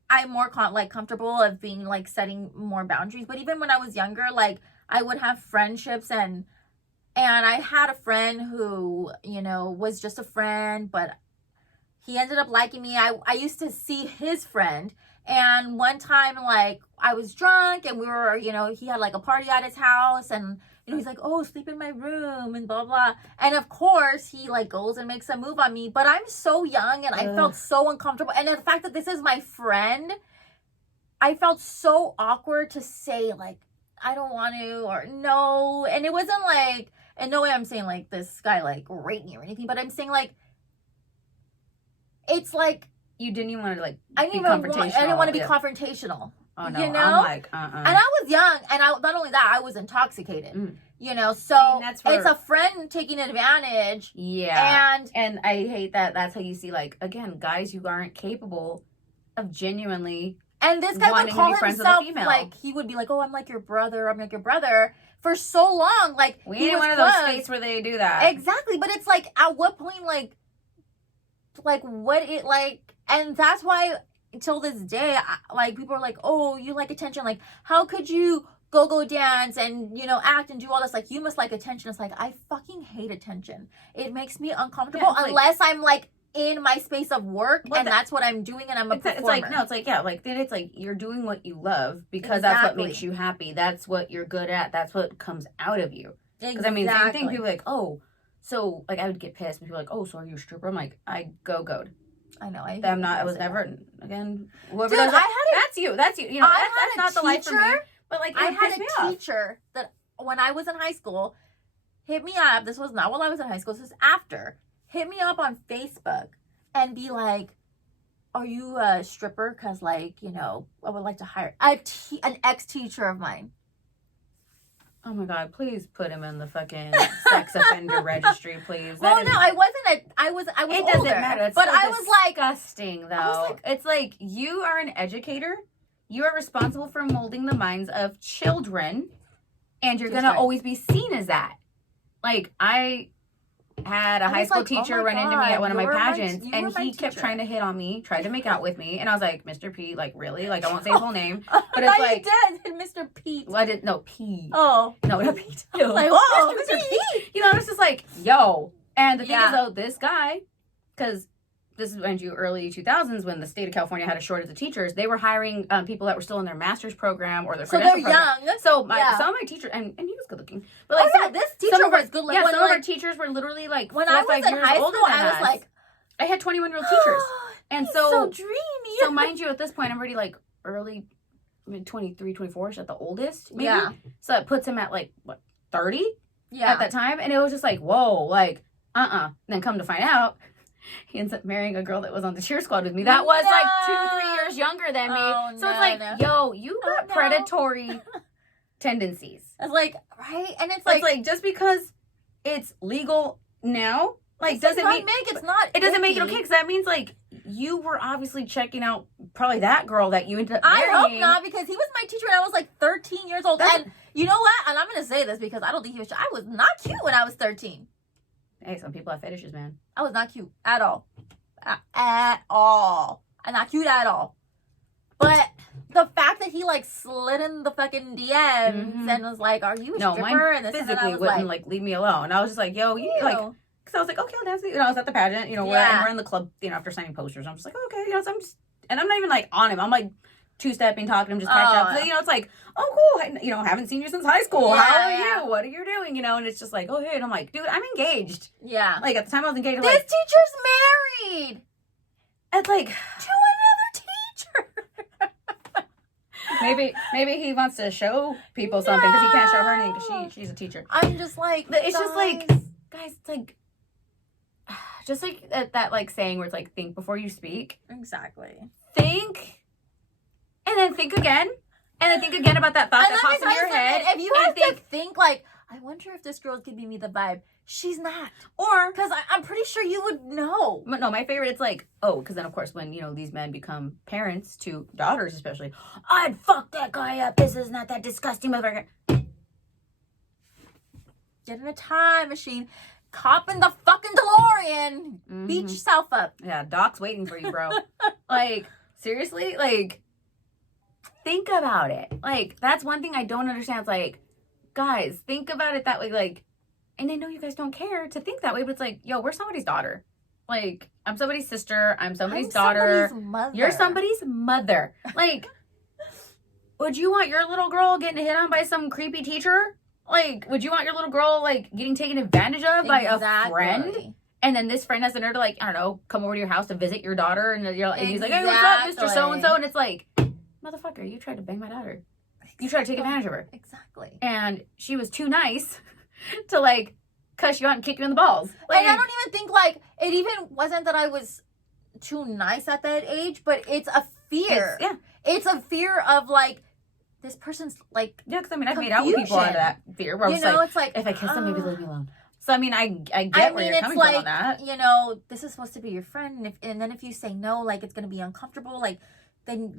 I'm more comfortable of being like setting more boundaries. But even when I was younger, like I would have friendships and I had a friend who, you know, was just a friend, but he ended up liking me. I used to see his friend, and one time like I was drunk and we were, you know, he had like a party at his house, and you know, he's like, oh, sleep in my room and blah, blah. And of course, he like goes and makes a move on me. But I'm so young and I felt so uncomfortable. And the fact that this is my friend, I felt so awkward to say like, I don't want to or no. And it wasn't like, in no way I'm saying like this guy like raped me or anything. But I'm saying like, it's like. You didn't even want to like I didn't want to be confrontational. Oh no! You know, I'm like, And I was young, and not only that, I was intoxicated. You know, so it's a friend taking advantage. Yeah, and I hate that. That's how you see, like, again, guys who aren't capable of genuinely. And this guy would call himself like he would be like, "Oh, I'm like your brother. I'm like your brother." For so long, like we ain't one of those states where they do that. Exactly, but it's like, at what point, like what it like, and that's why. Till this day, like people are like, oh, you like attention, like how could you go dance and, you know, act and do all this, like you must like attention. It's like, I fucking hate attention. It makes me uncomfortable unless I'm like in my space of work and that's what I'm doing and I'm a performer. It's like, no, it's like, yeah, like then it's like you're doing what you love because that's what makes you happy. That's what you're good at. That's what comes out of you. Because I mean, same thing, people are like, oh, so like I would get pissed when people are like, oh, so are you a stripper? I'm like, I go-goed. I know. I was never again. Dude, that's you. You know, that's not the life for me. But like, I had a teacher that when I was in high school hit me up. This was not while I was in high school. This was after. Hit me up on Facebook and be like, "Are you a stripper? Because like, you know, I would like to hire an ex-teacher of mine." Oh my God! Please put him in the fucking sex offender registry, please. Well, no, I wasn't. I was. It older, doesn't matter. It's but so I was like disgusting, though. It's like you are an educator. You are responsible for molding the minds of children, and you're gonna always be seen as that. Like I had a high school teacher run into me at one of my pageants, and he kept trying to hit on me, tried to make out with me, and I was like, Mr. P, like really? Like I won't say his whole name, but it's like you did, Mr. Pete. Well, I didn't. No, P. Oh, no, not Pete. No. Like, whoa, Mr. P. You know, it's just like, yo. And the thing is, though, this guy, because this is when early 2000s when the state of California had a shortage of teachers, they were hiring people that were still in their master's program or their credential program. Young. So some of my teachers, and he was good looking. But like, this teacher was good looking. Yeah, some of our teachers were literally like when I was in high school, I was like, I had 21-year-old teachers, and so dreamy. So mind you, at this point, I'm already like early, 23, 24ish at the oldest. Maybe. Yeah. So it puts him at like what 30? Yeah. At that time, and it was just like, whoa, like Then come to find out, he ends up marrying a girl that was on the cheer squad with me. That was like 2-3 years younger than me. So it's like, yo, you got predatory tendencies. It's like, right? And it's like just because it's legal now, like doesn't mean it doesn't make it okay, because that means like you were obviously checking out probably that girl that you ended up marrying. I hope not, because he was my teacher when I was like 13 years old. And you know what? And I'm going to say this because I don't think he was. I was not cute when I was 13. Hey, some people have fetishes, man. I was not cute at all. At all. I'm not cute at all. But the fact that he like slid in the fucking DMs and was like, "Are you a stripper?" Mine physically wouldn't like leave me alone. I was just like, "Yo, you like," because I was like, "Okay, I'll dance with you." I was at the pageant, we're in the club, after signing posters. I'm just like, "Okay," so I'm just, and I'm not even like on him. I'm like two-stepping, talking to him, just catch up. So, it's like, "Oh, cool. Haven't seen you since high school. How are you? What are you doing?" And it's just like, "Oh, hey," and I'm like, "Dude, I'm engaged." Yeah. Like at the time I was engaged. This teacher's married. It's like to another teacher. Maybe he wants to show people something because he can't show her anything because she's a teacher. I'm just like, it's just like, guys, it's like, just like that like saying where it's like, think before you speak. Exactly. Think, and then think again, and then think again about that thought that pops in your head. If you have to think like, I wonder if this girl's giving me the vibe. She's not. Or, because I'm pretty sure you would know. No, my favorite, it's like, because then, of course, when, these men become parents to daughters especially, I'd fuck that guy up. This is not that disgusting motherfucker. Get in a time machine. Cop in the fucking DeLorean. Mm-hmm. Beat yourself up. Yeah, Doc's waiting for you, bro. Like, seriously? Like, think about it. Like, that's one thing I don't understand. It's like, guys, think about it that way. Like, and I know you guys don't care to think that way, but it's like, yo, we're somebody's daughter. Like, I'm somebody's sister. I'm somebody's daughter. Somebody's mother. You're somebody's mother. Like, would you want your little girl getting hit on by some creepy teacher? Like, would you want your little girl, like, getting taken advantage of by a friend? And then this friend has the nerve to, like, I don't know, come over to your house to visit your daughter. And, and he's like, hey, what's up, Mr. So-and-so? And it's like, motherfucker, you tried to bang my daughter. You tried to take advantage of her. Exactly. And she was too nice to, like, cuss you out and kick you in the balls. Like, and I don't even think, like, it even wasn't that I was too nice at that age, but it's a fear. It's a fear of, like, this person's, like, because, I mean, I've made out with people out of that fear. Where it's like, if I kiss them, maybe leave me alone. So, I mean, I get where you're coming from on that. This is supposed to be your friend, and then if you say no, like, it's going to be uncomfortable, like, then,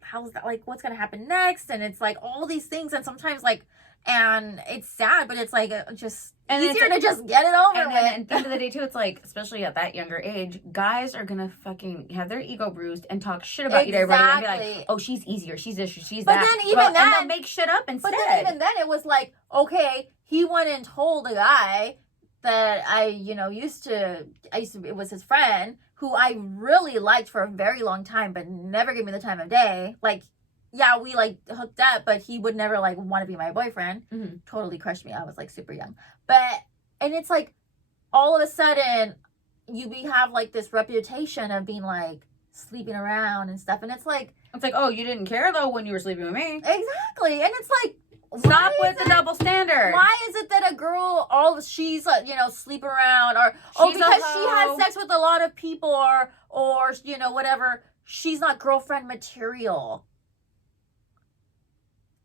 how's that, like, what's going to happen next? And it's, like, all these things, and sometimes, like, and it's sad, but it's, like, just and easier to just get it over with. And at the end of the day, too, it's, like, especially at that younger age, guys are going to fucking have their ego bruised and talk shit about you to everybody and be like, oh, she's easier, she's this, she's that. But then even then, and they'll make shit up instead. But then even then, it was like, okay, he went and told a guy that it was his friend, who I really liked for a very long time, but never gave me the time of day. Like, yeah, we, like, hooked up, but he would never, like, want to be my boyfriend. Mm-hmm. Totally crushed me. I was, like, super young. And it's, like, all of a sudden, you have, like, this reputation of being, like, sleeping around and stuff. And it's, like... It's like, oh, you didn't care, though, when you were sleeping with me. Exactly. And it's, like... Stop with the double standard. Why is it that a girl, she's, sleeping around, or, because she has sex with a lot of people, or whatever, she's not girlfriend material?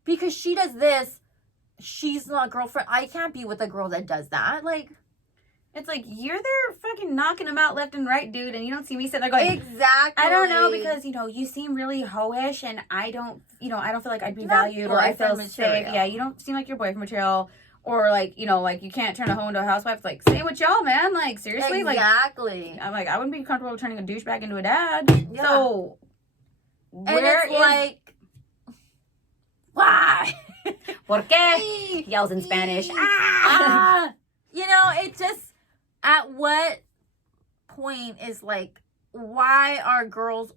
Because she does this, she's not girlfriend. I can't be with a girl that does that. Like, it's like, you're there fucking knocking them out left and right, dude, and you don't see me sitting there going, exactly. I don't know, because, you seem really hoe-ish, and I don't feel like I'd be valued, or I feel safe. Yeah, you don't seem like your boyfriend material, or, like, like, you can't turn a hoe into a housewife. It's like, same with y'all, man. Like, seriously? Exactly. Like, I'm like, I wouldn't be comfortable turning a douchebag into a dad. Yeah. So, where is... like... Why? ¿Por qué? Yells in Spanish. It just, at what point is, like, why are girls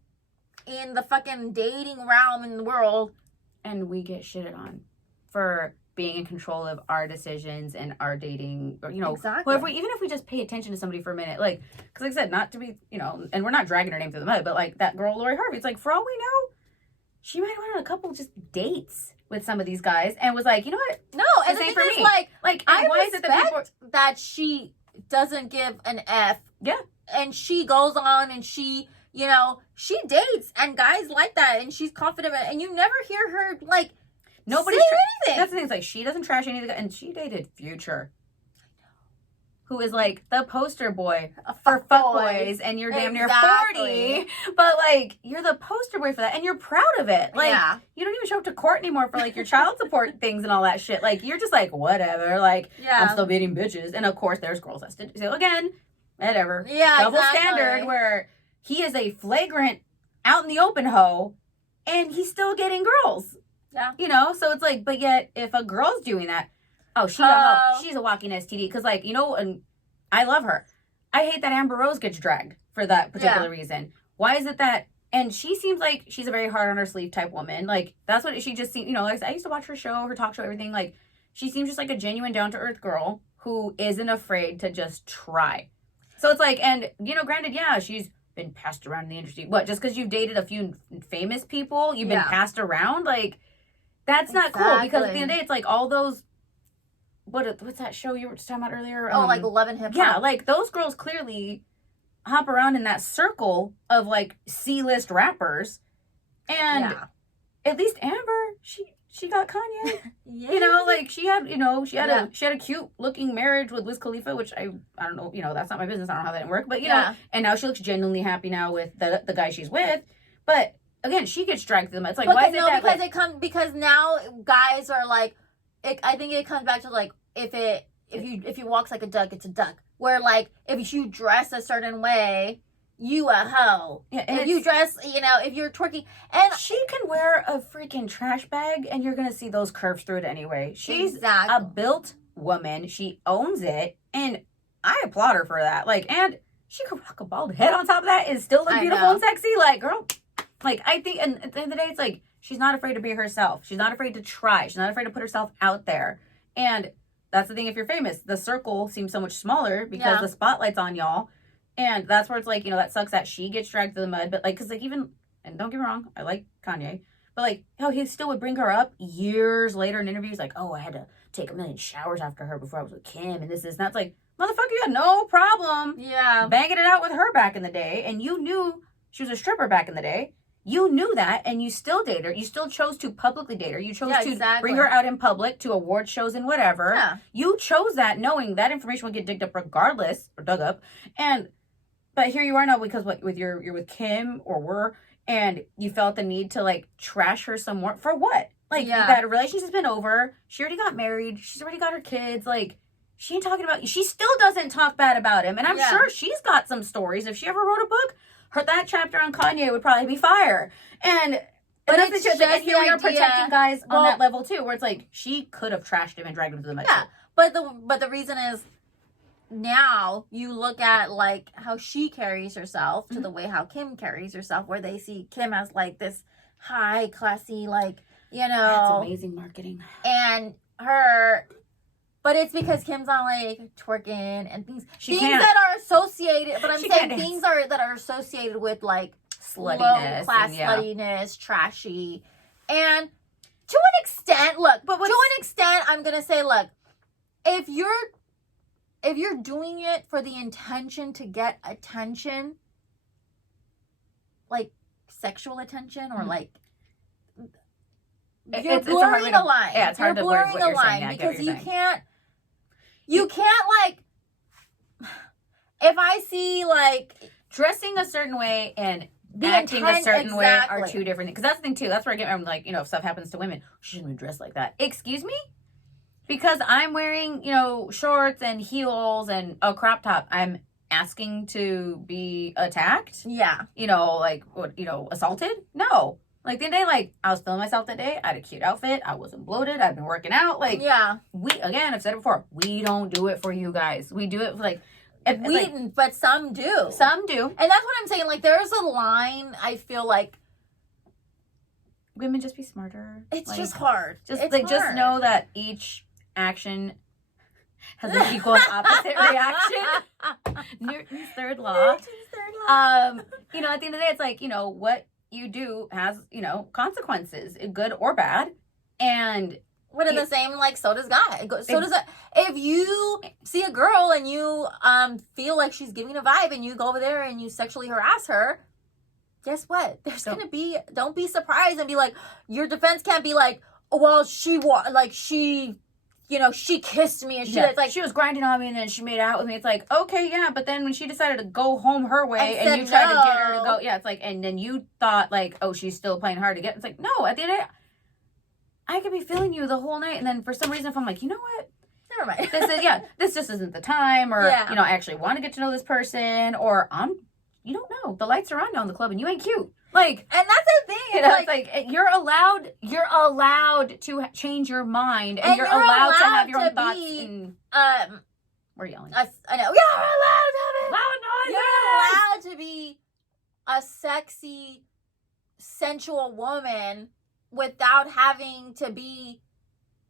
in the fucking dating realm in the world, and we get shitted on for being in control of our decisions and our dating, or, exactly. Even if we just pay attention to somebody for a minute, like, because like I said, not to be, and we're not dragging her name through the mud, but, like, that girl, Lori Harvey, it's like, for all we know, she might have went on a couple just dates with some of these guys and was like, you know what? No, and the thing is, like, I respect that she doesn't give an F. Yeah. And she goes on and she, she dates, and guys like that, and she's confident, and you never hear her, like, nobody's say anything. That's the thing. It's like, she doesn't trash any of the guys, and she dated Future, who is, like, the poster boy for fuckboys, and you're damn near 40, but, like, you're the poster boy for that, and you're proud of it. Like, you don't even show up to court anymore for, like, your child support things and all that shit. Like, you're just like, whatever, like, I'm still beating bitches. And, of course, there's girls that still, again, whatever. Yeah, double standard, where he is a flagrant, out in the open hoe, and he's still getting girls. Yeah. So it's like, but yet, if a girl's doing that, oh, she's a walking STD. Because, like, and I love her. I hate that Amber Rose gets dragged for that particular reason. Why is it that... And she seems like she's a very hard on her sleeve type woman. Like, that's what she just seems... like I used to watch her show, her talk show, everything. Like, she seems just like a genuine down-to-earth girl who isn't afraid to just try. So it's like... And, granted, she's been passed around in the industry. What, just because you've dated a few famous people, you've been passed around? Like, that's not cool. Because at the end of the day, it's like all those, what's that show you were just talking about earlier? Like Love and Hip Hop. Yeah, like those girls clearly hop around in that circle of like C-list rappers. And at least Amber, she got Kanye. You know, like she had a cute looking marriage with Wiz Khalifa, which I don't know, that's not my business. I don't know how that worked, but you know, and now she looks genuinely happy now with the guy she's with. But again, she gets dragged through them. It's like, why is it that? Because now guys are like, I think it comes back to like, if you walk like a duck, it's a duck. Where like if you dress a certain way, you a hoe. Yeah, and if you dress, if you're twerking, and she can wear a freaking trash bag, and you're gonna see those curves through it anyway. She's a built woman. She owns it, and I applaud her for that. Like, and she could rock a bald head on top of that and still look beautiful and sexy. Like, girl, like I think, and at the end of the day, it's like she's not afraid to be herself. She's not afraid to try. She's not afraid to put herself out there. And that's the thing. If you're famous, the circle seems so much smaller because the spotlight's on y'all. And that's where it's like, that sucks that she gets dragged through the mud. But like, because like even, and don't get me wrong, I like Kanye. But like, he still would bring her up years later in interviews. Like, I had to take 1 million showers after her before I was with Kim. And this. And that's like, motherfucker, you had no problem banging it out with her back in the day. And you knew she was a stripper back in the day. You knew that. And you still dated her. You still chose to publicly date her. You chose to bring her out in public to award shows and whatever. Yeah. You chose that knowing that information would get digged up regardless, or dug up. But here you are now because you're with Kim and you felt the need to like trash her some more for what? Like that relationship's been over. She already got married. She's already got her kids. Like she ain't talking about. She still doesn't talk bad about him. And I'm sure she's got some stories. If she ever wrote a book, that chapter on Kanye would probably be fire. But it's just and here we are protecting guys on that level too, where it's like she could have trashed him and dragged him to the mud. Yeah, but the reason is, now you look at like how she carries herself to the way how Kim carries herself, where they see Kim as like this high classy, like, that's amazing marketing. And her, but it's because Kim's on like twerking and things that are associated, but I'm saying things that are associated with like sluttiness, low class sluttiness, trashy. And to an extent, I'm gonna say, look, if you're doing it for the intention to get attention, like sexual attention, or like, you're blurring the line. Yeah, it's hard to blur the line because you can't like, if I see like dressing a certain way and acting a certain way are two different things. Because that's the thing too. That's where I get, I'm like, if stuff happens to women, she shouldn't be dressed like that. Excuse me? Because I'm wearing, shorts and heels and a crop top, I'm asking to be attacked? Yeah. Assaulted? No. Like, the day, like, I was feeling myself that day. I had a cute outfit. I wasn't bloated. I've been working out. Like, I've said it before, we don't do it for you guys. We do it for, like, but some do. Some do. And that's what I'm saying. Like, there's a line, I feel like, women, just be smarter. It's just hard. Just know that each action has an equal and opposite reaction. Newton's third law. At the end of the day, it's like, what you do has, consequences, good or bad. And but in the same, like, so does God. So does it. If you see a girl and you feel like she's giving a vibe and you go over there and you sexually harass her, guess what? Don't be surprised and be like, your defense can't be like, well, she kissed me and it's like she was grinding on me and then she made out with me. It's like, okay, yeah, but then when she decided to go home her way and you tried to get her to go, it's like, and then you thought like, oh, she's still playing hard to get. It's like, no, at the end of the day, I could be feeling you the whole night, and then for some reason, if I'm like, you know what? Never mind. This just isn't the time, or I actually want to get to know this person, or you don't know. The lights are on now in the club, and you ain't cute. Like, and that's the thing. It's like you're allowed to change your mind, and you're allowed to have your own thoughts. We're yelling. I know. You're allowed to have it. Loud noises. You're allowed to be a sexy, sensual woman without having to be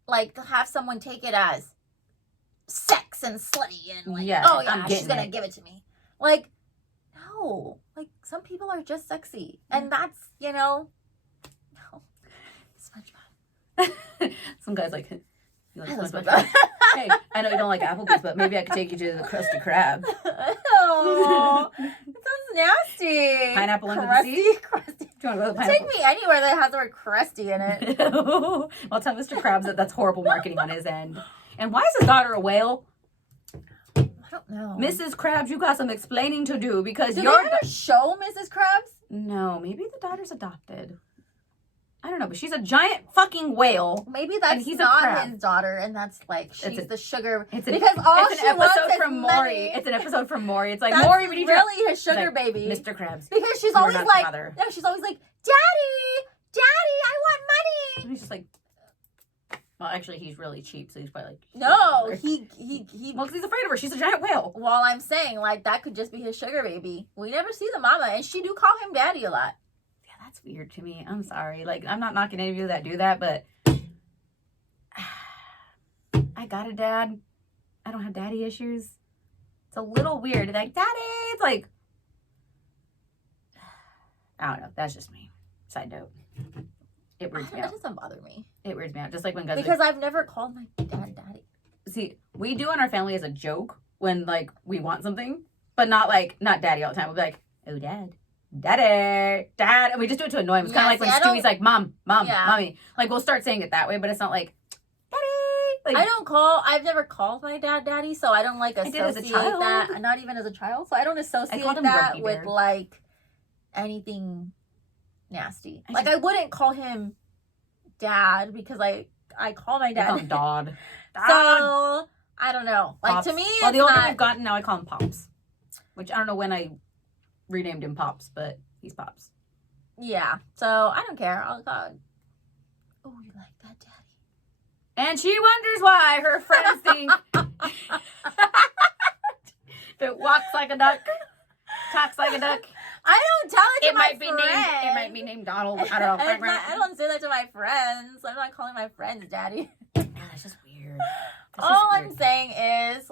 like, to have someone take it as sex and slutty and like, she's gonna give it to me. Like, no, like, some people are just sexy. And that's, you know, no. SpongeBob. Some guys like, you like I love SpongeBob? SpongeBob. Hey, I know you don't like Applebee's, but maybe I could take you to the Krusty Krab. Oh, that sounds nasty. Pineapple under the sea? Crusty. Do you want to go to the pineapple? Take me anywhere that has the word crusty in it. I'll tell Mr. Krabs that that's horrible marketing on his end. And why is his daughter a whale? I don't know. Mrs. Krabs, you got some explaining to do because Did your they ever show Mrs. Krabs? No, maybe the daughter's adopted. I don't know, but she's a giant fucking whale. Maybe that's he's not his daughter, and that's like she's the sugar. It's because all it's she an wants episode is from money. Maury. It's an episode from Maury. It's like That's Maury, what are you really his sugar like, baby, Mr. Krabs. Because she's You're always not like, the mother. no, she's always like, Daddy, I want money. And he's just like, well, actually, he's really cheap, so he's probably like, No, he. Well, because he's afraid of her. She's a giant whale. Well, I'm saying like that could just be his sugar baby. We never see the mama, and she do call him daddy a lot. Yeah, that's weird to me. I'm sorry. Like, I'm not knocking any of you that do that, but I got a dad. I don't have daddy issues. It's a little weird. Like, daddy, it's like, I don't know. That's just me. Side note. It weirds me That out. doesn't bother me. It weirds me out. Just like when guys Because I've never called my dad daddy. see, we do in our family as a joke when like we want something, but not daddy all the time. We'll be like, oh, daddy, and we just do it to annoy him. It's kind of like when Stewie's like, mom, mommy. Like, we'll start saying it that way, but it's not like, daddy. Like, I've never called my dad daddy, so I don't like did as a associate child. that. Not even as a child, so I don't associate called him that Grumpy with Bear. like anything nasty. I I wouldn't call him dad because I call my I call dad. him Dodd. So I don't know. Like Pops. to me, well, it's the older not. we've gotten, now I call him Pops, which I don't know when I renamed him Pops, but he's Pops. Yeah. So I don't care. I'll go. Oh, you like that, daddy? And she wonders why her friends think if it walks like a duck, talks like a duck. I don't tell it to my Might be friends. named. It might be named Donald. I don't know. I don't say that to my friends. I'm not calling my friends daddy. Man, that's just weird. All I'm saying is,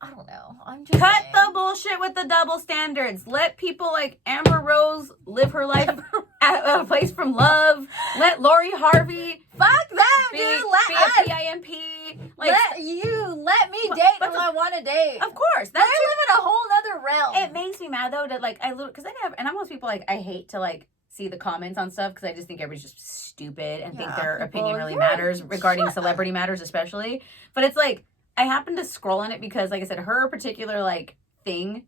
I don't know. I'm just Cut saying. the bullshit with the double standards. Let people like Amber Rose live her life at a place from love. Let Lori Harvey Fuck them, be dude. a Let us. PIMP. Like, Let me date but who I want to date. of course, They that's live in a whole nother realm. it makes me mad though that like because I have, and I'm most people like I hate to like see the comments on stuff because I just think everybody's just stupid and think their opinion really matters regarding celebrity matters especially. But it's like I happen to scroll on it because like I said, her particular like thing,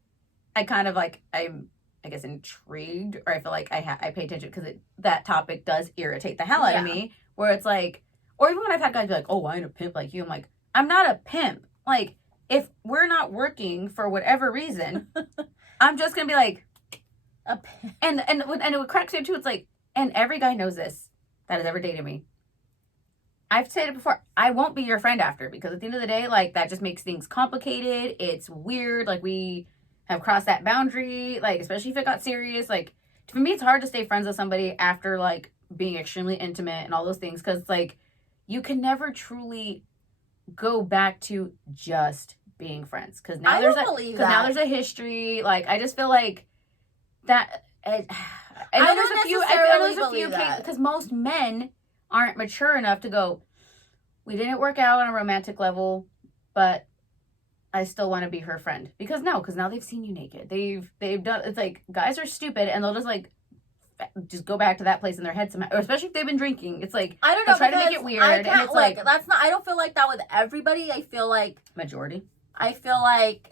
I kind of like I'm I guess intrigued or I feel like I pay attention because that topic does irritate the hell out of me. Where it's like, or even when I've had guys be like, oh, I ain't a pimp like you. I'm like, I'm not a pimp. Like if we're not working for whatever reason, I'm just gonna be like. And it cracks me up too. It's like, and every guy knows this that has ever dated me. I've said it before. I won't be your friend after because at the end of the day, like that just makes things complicated. It's weird. Like we have crossed that boundary. Like especially if it got serious. Like for me, it's hard to stay friends with somebody after like being extremely intimate and all those things because like you can never truly go back to just being friends because now now there's a history. Like I just feel like. That I know there's a few cases because most men aren't mature enough to go. We didn't work out on a romantic level, but I still want to be her friend because now they've seen you naked. They've done. It's like guys are stupid and they'll just go back to that place in their head somehow. Or especially if they've been drinking. It's like I don't know. Try to make it weird, and it's like that's not. I don't feel like that with everybody. I feel like majority. I feel like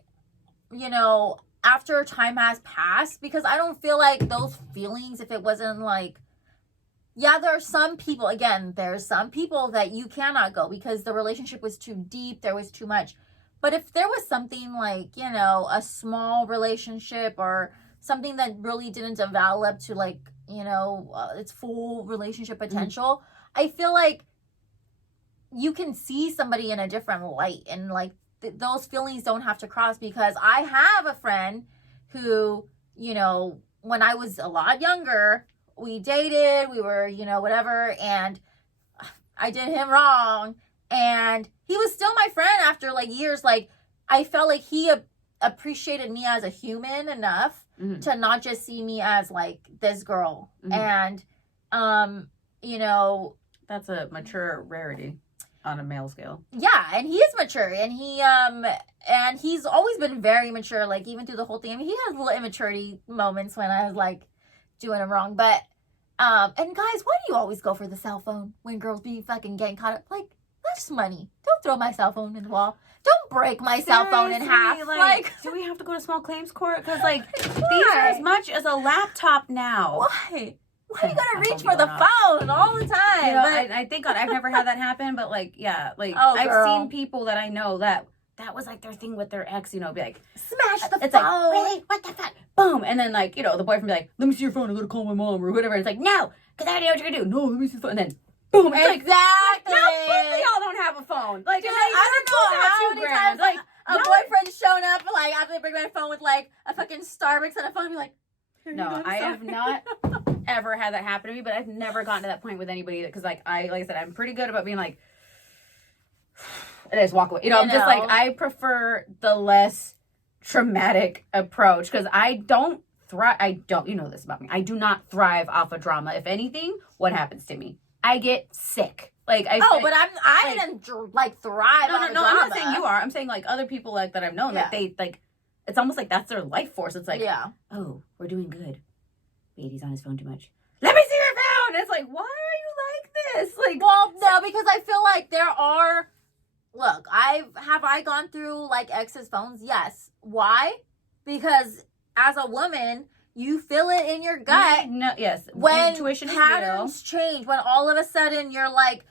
after time has passed, because I don't feel like those feelings, if it wasn't like, yeah, there are some people, again, there's some people that you cannot go because the relationship was too deep, there was too much. But if there was something like, a small relationship or something that really didn't develop to like, its full relationship potential, I feel like you can see somebody in a different light and like, those feelings don't have to cross because I have a friend who, when I was a lot younger, we dated, we were, whatever, and I did him wrong, and he was still my friend after like years. Like I felt like he appreciated me as a human enough to not just see me as like this girl. And you know, that's a mature rarity on a male scale. Yeah, and he is mature, and he's always been very mature, like even through the whole thing. I mean, he has little immaturity moments when I was like doing him wrong, but and guys, why do you always go for the cell phone when girls be fucking getting caught up? Like, that's money. Don't throw my cell phone in the wall. Don't break my cell phone in half. Like, do we have to go to small claims court? Because like these are as much as a laptop now. Why? Why you gotta reach for the phone all the time? You know, I think I've never had that happen, but like, yeah, like I've seen people that I know that was like their thing with their ex, you know, be like, smash the phone. It's like, really? What the fuck? Boom. And then like, you know, the boyfriend be like, let me see your phone, I'm gonna call my mom or whatever. It's like, no, because I already know what you're gonna do. No, let me see the phone. And then boom. It's exactly. Like, no, both of y'all don't have a phone. Like, dude, I don't know how many times like a boyfriend's shown up like after they bring my phone with like a fucking Starbucks and a phone and be like, no, I have not ever had that happen to me, but I've never gotten to that point with anybody because like I said, I'm pretty good about being like, and I just walk away. You know, I'm just like, I prefer the less traumatic approach because I don't thrive. You know this about me. I do not thrive off of drama. If anything, what happens to me? I get sick. Like I but I didn't like thrive. No, drama. I'm not saying you are. I'm saying like other people like that I've known that they like. It's almost like that's their life force. It's like, oh, we're doing good. Beatty's on his phone too much. Let me see your phone. It's like, why are you like this? Like, well, no, because I feel like there are. Look, I gone through like ex's phones? Yes. Why? Because as a woman, you feel it in your gut. Yes. When intuition patterns change, when all of a sudden you're like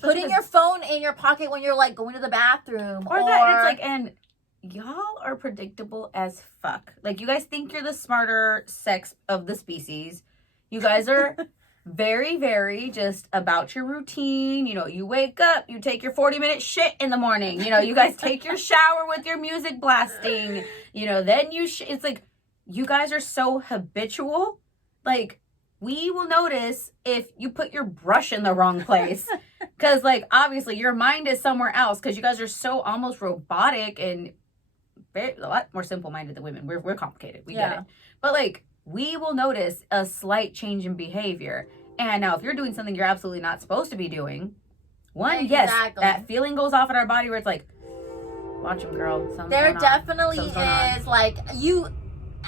putting your phone in your pocket when you're like going to the bathroom, or that it's like, and y'all are predictable as fuck. Like, you guys think you're the smarter sex of the species. You guys are very, very just about your routine. You know, you wake up, you take your 40-minute shit in the morning. You know, you guys take your shower with your music blasting. You know, then it's like, you guys are so habitual. Like, we will notice if you put your brush in the wrong place. Because, like, obviously, your mind is somewhere else. Because you guys are so almost robotic and a lot more simple-minded than women. We're complicated. We get it. But, like, we will notice a slight change in behavior. And now, if you're doing something you're absolutely not supposed to be doing, yes, that feeling goes off in our body where it's like, watch him, girl. There definitely is, like,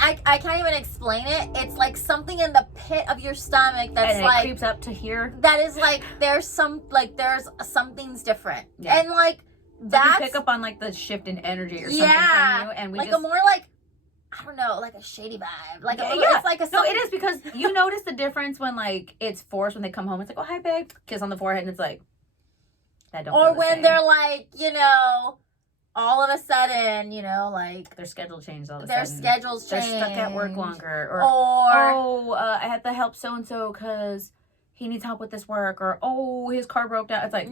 I can't even explain it. It's like something in the pit of your stomach that's and like it creeps up to here. That is like there's something's different, and like that's you pick up on like the shift in energy or something from you, and we like a more like I don't know, like a shady vibe, like it's like a no, it is because you notice the difference when like it's forced when they come home. It's like, oh hi babe, kiss on the forehead, and it's like that don't. Or when they're like, you know. All of a sudden, you know, like their schedule changed. All of a sudden, schedules change. They're stuck at work longer, or I had to help so and so because he needs help with this work, or his car broke down. It's like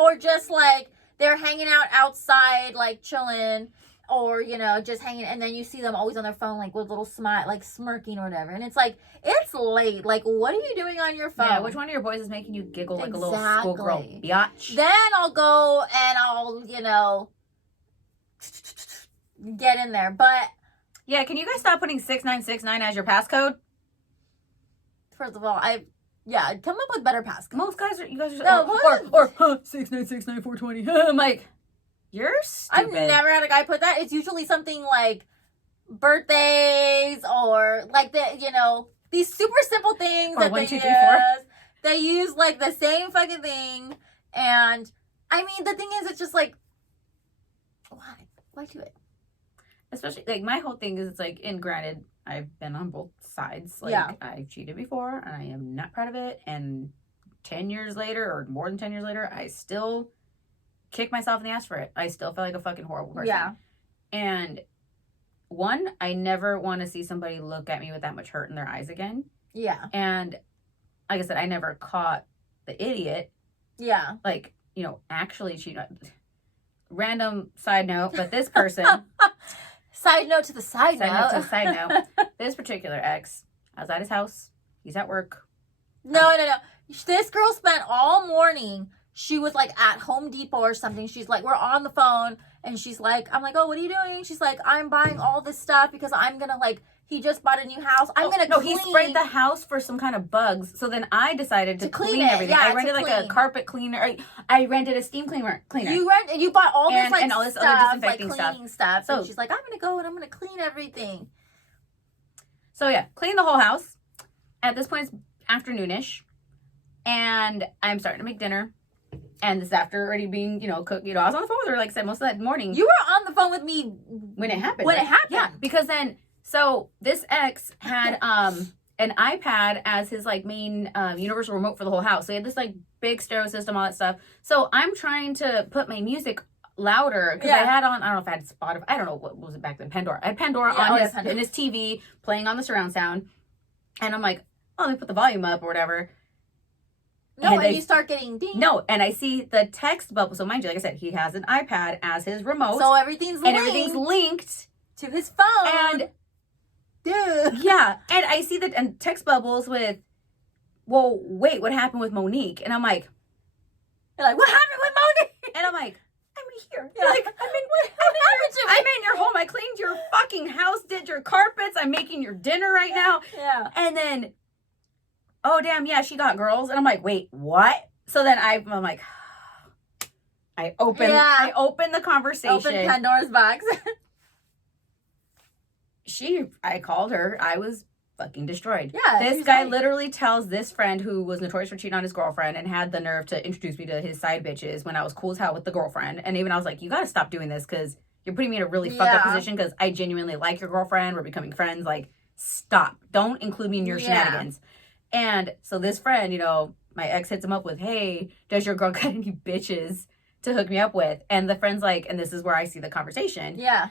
or just like they're hanging out outside, like chilling, or you know, just hanging, and then you see them always on their phone, like with a little smile, like smirking or whatever, and it's like it's late. Like, what are you doing on your phone? Yeah, which one of your boys is making you giggle like a little schoolgirl biatch? Then I'll go and I'll, you know. Get in there, but yeah, can you guys stop putting 6969 as your passcode? First of all, come up with better passcodes. Most guys are, or 6969420. I'm like, you're stupid. I've never had a guy put that. It's usually something like birthdays or like these super simple things or that 1, 2, 3, 4. They use like the same fucking thing, and I mean the thing is, it's just like, why do it? Especially, like, my whole thing is, it's like, and granted, I've been on both sides. Like, I've cheated before, and I am not proud of it. And 10 years later, or more than 10 years later, I still kick myself in the ass for it. I still feel like a fucking horrible person. Yeah. And, one, I never want to see somebody look at me with that much hurt in their eyes again. Yeah. And, like I said, I never caught the idiot. Yeah. Like, you know, actually cheating. Random side note, but this person side note to the side note this particular ex, I was at his house, he's at work. No, this girl spent all morning she was like at Home Depot or something. She's like, we're on the phone, and she's like, I'm like, oh, what are you doing? She's like, I'm buying all this stuff because I'm gonna like, he just bought a new house. I'm gonna clean. He sprayed the house for some kind of bugs. So then I decided to clean everything. Yeah, I rented like a carpet cleaner. I rented a steam cleaner. You bought all this and all this stuff, other disinfecting like cleaning stuff. So she's like, I'm gonna go and I'm gonna clean everything. So yeah, clean the whole house. At this point, it's afternoonish, and I'm starting to make dinner. And this is after already being, cooked. I was on the phone with her, like I said, most of that morning. You were on the phone with me when it happened. Yeah, because then, so this ex had an iPad as his like main universal remote for the whole house. So he had this like big stereo system, all that stuff. So I'm trying to put my music louder because I had on, I don't know if I had Spotify, I don't know what was it back then, Pandora. I had Pandora on in his TV playing on the surround sound, and I'm like, oh, let me put the volume up or whatever. No, and you start getting ding. No, and I see the text bubble. So mind you, like I said, he has an iPad as his remote. So everything's linked to his phone. And yeah, and I see the text bubbles with, well, wait, what happened with Monique? And I'm like, you're like, what happened with Monique? And I'm like, I'm here. Yeah. Like, what happened to me? I'm in your home. I cleaned your fucking house, did your carpets. I'm making your dinner right now. Yeah. And then, oh damn, yeah, she got girls. And I'm like, wait, what? So then I'm like, I open the conversation. Open Pandora's box. I called her. I was fucking destroyed. Yeah. This guy literally tells this friend who was notorious for cheating on his girlfriend and had the nerve to introduce me to his side bitches when I was cool as hell with the girlfriend. And even I was like, you gotta stop doing this because you're putting me in a really fucked up position because I genuinely like your girlfriend. We're becoming friends. Like, stop. Don't include me in your shenanigans. And so this friend, my ex hits him up with, hey, does your girl got any bitches to hook me up with? And the friend's like, and this is where I see the conversation. Yeah.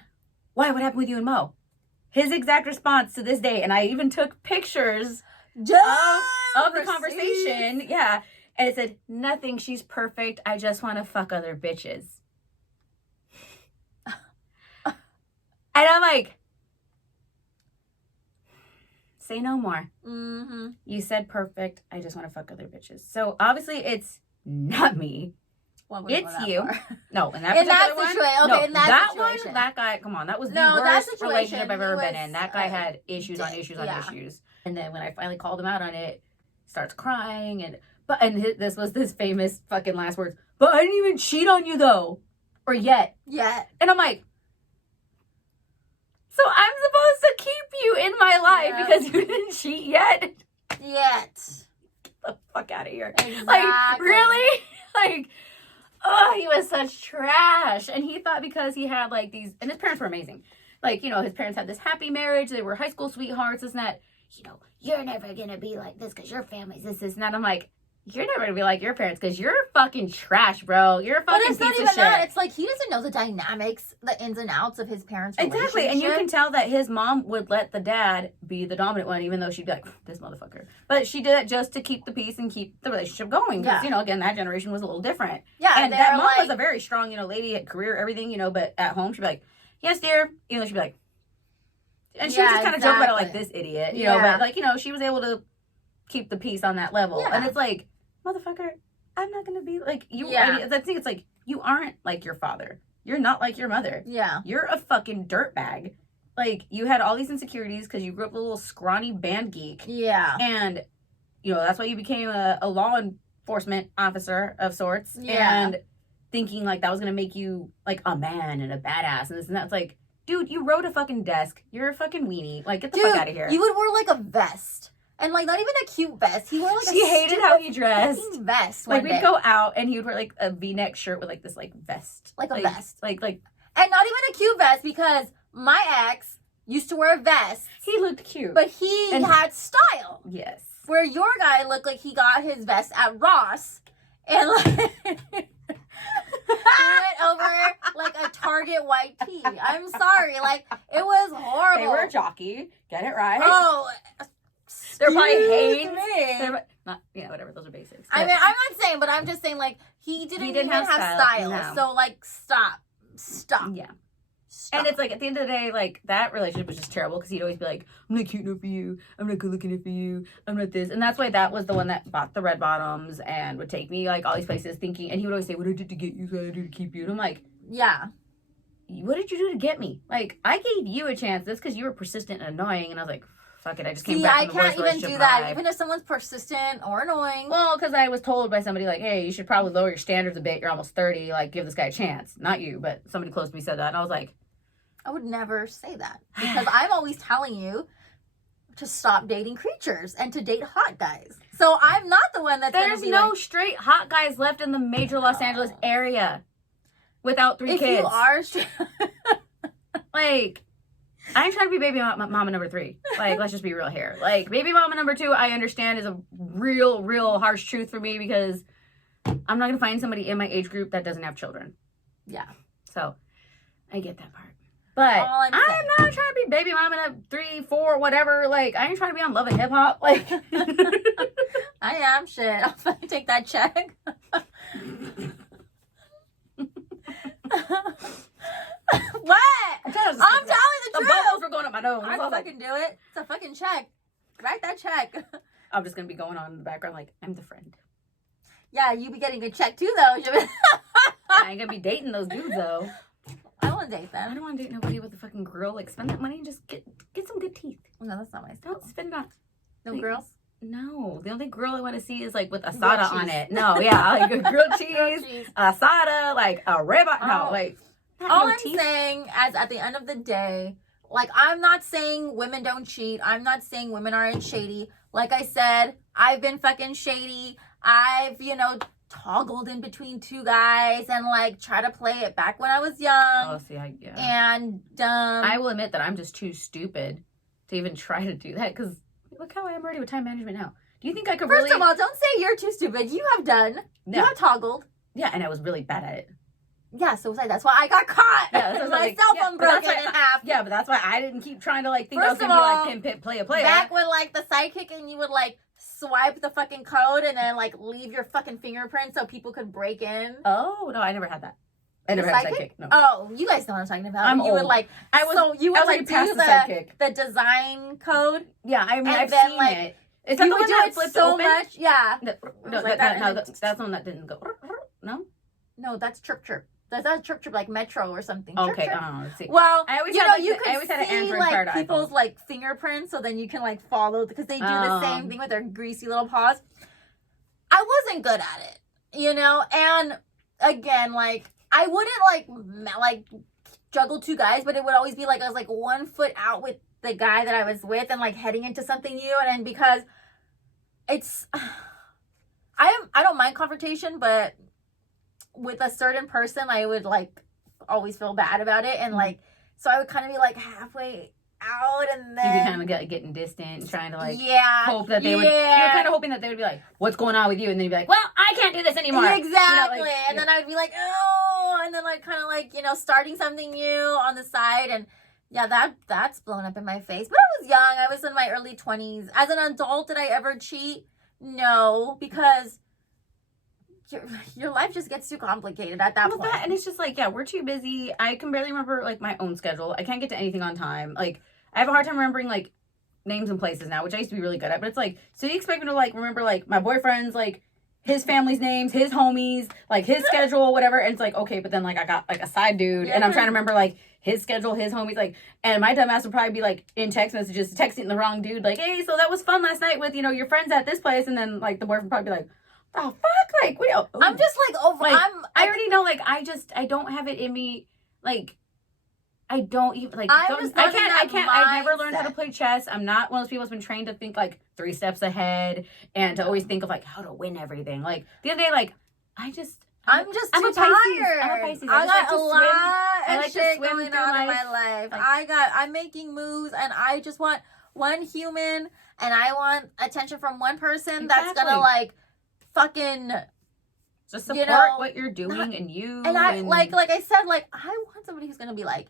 Why? What happened with you and Mo? His exact response to this day, and I even took pictures of the conversation. Yeah. And it said, nothing, she's perfect. I just want to fuck other bitches. And I'm like, say no more. Mm-hmm. You said perfect. I just want to fuck other bitches. So obviously it's not me. It's you. No, in that situation. Okay, in that situation. One, that guy, come on, that was the worst relationship I've ever been in. That guy had issues on issues on issues. And then when I finally called him out on it, starts crying this was his famous fucking last words. But I didn't even cheat on you though. Or yet. And I'm like, so I'm supposed to keep you in my life because you didn't cheat yet? Get the fuck out of here. Exactly. Like, really? Like, oh, he was such trash. And he thought because he had like these, and his parents were amazing. Like, his parents had this happy marriage. They were high school sweethearts, this and that. You're never going to be like this because your family's this and that. I'm like, you're never going to be like your parents because you're fucking trash, bro. You're a fucking piece of shit. But it's not even that. It's like he doesn't know the dynamics, the ins and outs of his parents' relationship. Exactly. And you can tell that his mom would let the dad be the dominant one, even though she'd be like, this motherfucker. But she did it just to keep the peace and keep the relationship going. Because, again, that generation was a little different. Yeah. And that mom was a very strong, lady, at career, everything, but at home she'd be like, yes, dear. She'd be like, and she was just kind of joking about it like, this idiot, but like, she was able to keep the peace on that level. Yeah. And it's like, motherfucker, I'm not going to be like you. Yeah. I think it's like, you aren't like your father. You're not like your mother. Yeah. You're a fucking dirtbag. Like, you had all these insecurities because you grew up a little scrawny band geek. Yeah. And, that's why you became a law enforcement officer of sorts. Yeah. And thinking like that was going to make you like a man and a badass and this and that. It's like, dude, you rode a fucking desk. You're a fucking weenie. Like, get the fuck out of here. You would wear like a vest. And, like, not even a cute vest. He wore, like, she hated how he dressed. Vest. Like, we'd go out, and he would wear, like, a V-neck shirt with, like, this, like, vest. Like a vest. Like. And not even a cute vest, because my ex used to wear a vest. He looked cute. But he had style. Yes. Where your guy looked like he got his vest at Ross. And, like... went over like a Target white tee. I'm sorry. Like, it was horrible. They were jockey. Get it right. Oh... They're probably Hanes. Not, whatever. Those are basics. I mean, I'm not saying, but I'm just saying, like, he didn't even have style. No. So, like, stop. Yeah. Stop. And it's like, at the end of the day, like, that relationship was just terrible because he'd always be like, I'm not cute enough for you. I'm not good looking enough for you. I'm not this. And that's why that was the one that bought the red bottoms and would take me, like, all these places thinking, and he would always say, what I did to get you, so I did to keep you. And I'm like, yeah. What did you do to get me? Like, I gave you a chance. That's because you were persistent and annoying. And I was like, fuck it. I just came back from the worst relationship. I can't even do that. Even if someone's persistent or annoying. Well, because I was told by somebody, like, hey, you should probably lower your standards a bit. You're almost 30. Like, give this guy a chance. Not you, but somebody close to me said that. And I was like, I would never say that. Because I'm always telling you to stop dating creatures and to date hot guys. So I'm not the one that's there's no straight hot guys left in the major Los Angeles area without 3 kids. If you are straight... Like, I ain't trying to be baby mama number 3. Like, let's just be real here. Like, baby mama number 2, I understand is a real harsh truth for me because I'm not going to find somebody in my age group that doesn't have children. Yeah. So, I get that part. But I'm not trying to be baby mama number 3, 4, whatever. Like, I ain't trying to be on Love and Hip Hop. Like, I am. Shit. I'll fucking take that check. What? I'm telling you the truth. The bubbles were going up my nose. I fucking do it. It's a fucking check. Write that check. I'm just going to be going on in the background like, I'm the friend. Yeah, you be getting a check too, though. I ain't going to be dating those dudes, though. I don't want to date them. I don't want to date nobody with a fucking grill. Like, spend that money and just get some good teeth. No, that's not my style. Don't spend it on... No girls? No. The only grill I want to see is, like, with asada on it. No, yeah. Like, a grilled cheese, asada, like, a ribeye. No, like... All I'm saying is at the end of the day, like, I'm not saying women don't cheat. I'm not saying women aren't shady. Like I said, I've been fucking shady. I've, toggled in between 2 guys and, like, try to play it back when I was young. Oh, see, yeah. And, I will admit that I'm just too stupid to even try to do that because look how I am already with time management now. Do you think I could First of all, don't say you're too stupid. You have done. No. You have toggled. Yeah, and I was really bad at it. Yeah, so that's why I got caught. Yeah, that's my cell phone broken in half. Yeah, but that's why I didn't keep trying to, like, think I was going to be like pimp, pimp, player. Back when, like, the sidekick and you would, like, swipe the fucking code and then, like, leave your fucking fingerprint so people could break in. Oh, no, I never had that. I never had sidekick. No. Oh, you guys know what I'm talking about. I'm old. Would, like, you would, like, do the design code. Yeah, I mean, I've seen like, it. Is that the one that flipped so open? Much? Yeah. No, that's the one that didn't go. No? No, that's Chirp Chirp. That's Chirp Chirp, like Metro or something. Okay, let's see. Well, I always you had can an see, Android like, card people's, iPhone. like, fingerprints, so then you can, like, follow, because they do the same thing with their greasy little paws. I wasn't good at it, and, again, like, I wouldn't, like, juggle 2 guys, but it would always be, like, I was, like, 1 foot out with the guy that I was with and, like, heading into something new, and then because it's... I don't mind confrontation, but with a certain person, I would, like, always feel bad about it. And, like, so I would kind of be, like, halfway out and then... You'd be kind of getting distant and trying to, like, hope that they would... You're kind of hoping that they would be like, what's going on with you? And then you'd be like, well, I can't do this anymore. Exactly. And then I would be like, oh, and then, like, kind of, like, starting something new on the side. And, yeah, that's blown up in my face. But I was young. I was in my early 20s. As an adult, did I ever cheat? No, because... Your life just gets too complicated at that point. And it's just like, yeah, we're too busy. I can barely remember, like, my own schedule. I can't get to anything on time. Like, I have a hard time remembering, like, names and places now, which I used to be really good at. But it's like, so you expect me to, like, remember, like, my boyfriend's, like, his family's names, his homies, like, his schedule, whatever. And it's like, okay, but then, like, I got, like, a side dude. And I'm trying to remember, like, his schedule, his homies, like, and my dumbass would probably be, like, in text messages, texting the wrong dude, like, hey, so that was fun last night with, your friends at this place. And then, like, the boyfriend probably be like, oh, fuck, like, I'm just, like, over, like, I already know, like, I don't have it in me, like, I don't even, like, I can't, I've never learned how to play chess. I'm not one of those people who's been trained to think, like, 3 steps ahead and to always think of, like, how to win everything. Like, the other day, like, I'm too tired. I'm a Pisces. I got a lot of shit going on in my life. Like, I'm making moves, and I just want one human, and I want attention from one person that's gonna, like, fucking just support what you're doing and you. And I like I said, like, I want somebody who's gonna be like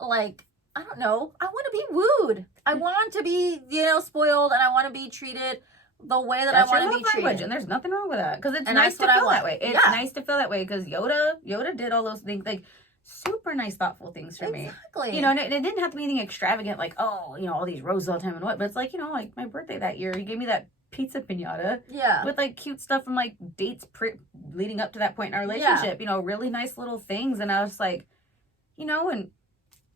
I don't know. I want to be wooed. I want to be spoiled, and I want to be treated the way that I want to be treated. And there's nothing wrong with that because it's nice to feel that way. It's nice to feel that way because Yoda did all those things. Like, super nice, thoughtful things for me. Exactly. You know, and it didn't have to be anything extravagant, like, oh, you know, all these roses all the time and what. But it's like, you know, like my birthday that year, you gave me that pizza piñata. Yeah. With like cute stuff from like dates leading up to that point in our relationship. You know, really nice little things. And I was like, you know, and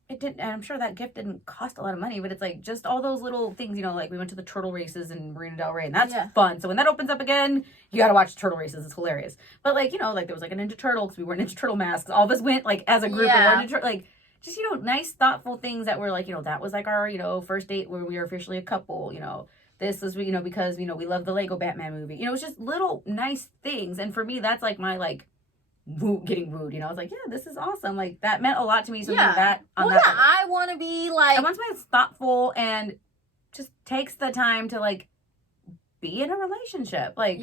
it didn't, and I'm sure that gift didn't cost a lot of money, but it's like just all those little things, you know, like we went to the turtle races in Marina Del Rey, and that's fun. So when that opens up again, you got to watch the turtle races. It's hilarious. But like, you know, like there was like a Ninja Turtle because we wore Ninja Turtle masks. All of us went like as a group and like just, you know, nice, thoughtful things that were like, you know, that was like our, you know, first date where we were officially a couple, you know. This was, you know, because, you know, we love the Lego Batman movie. You know, it's just little nice things. And for me, that's like my like getting wooed, you know. I was like, yeah, this is awesome. Like that meant a lot to me. So that I want to be like, I want somebody that's thoughtful and just takes the time to like be in a relationship. Like,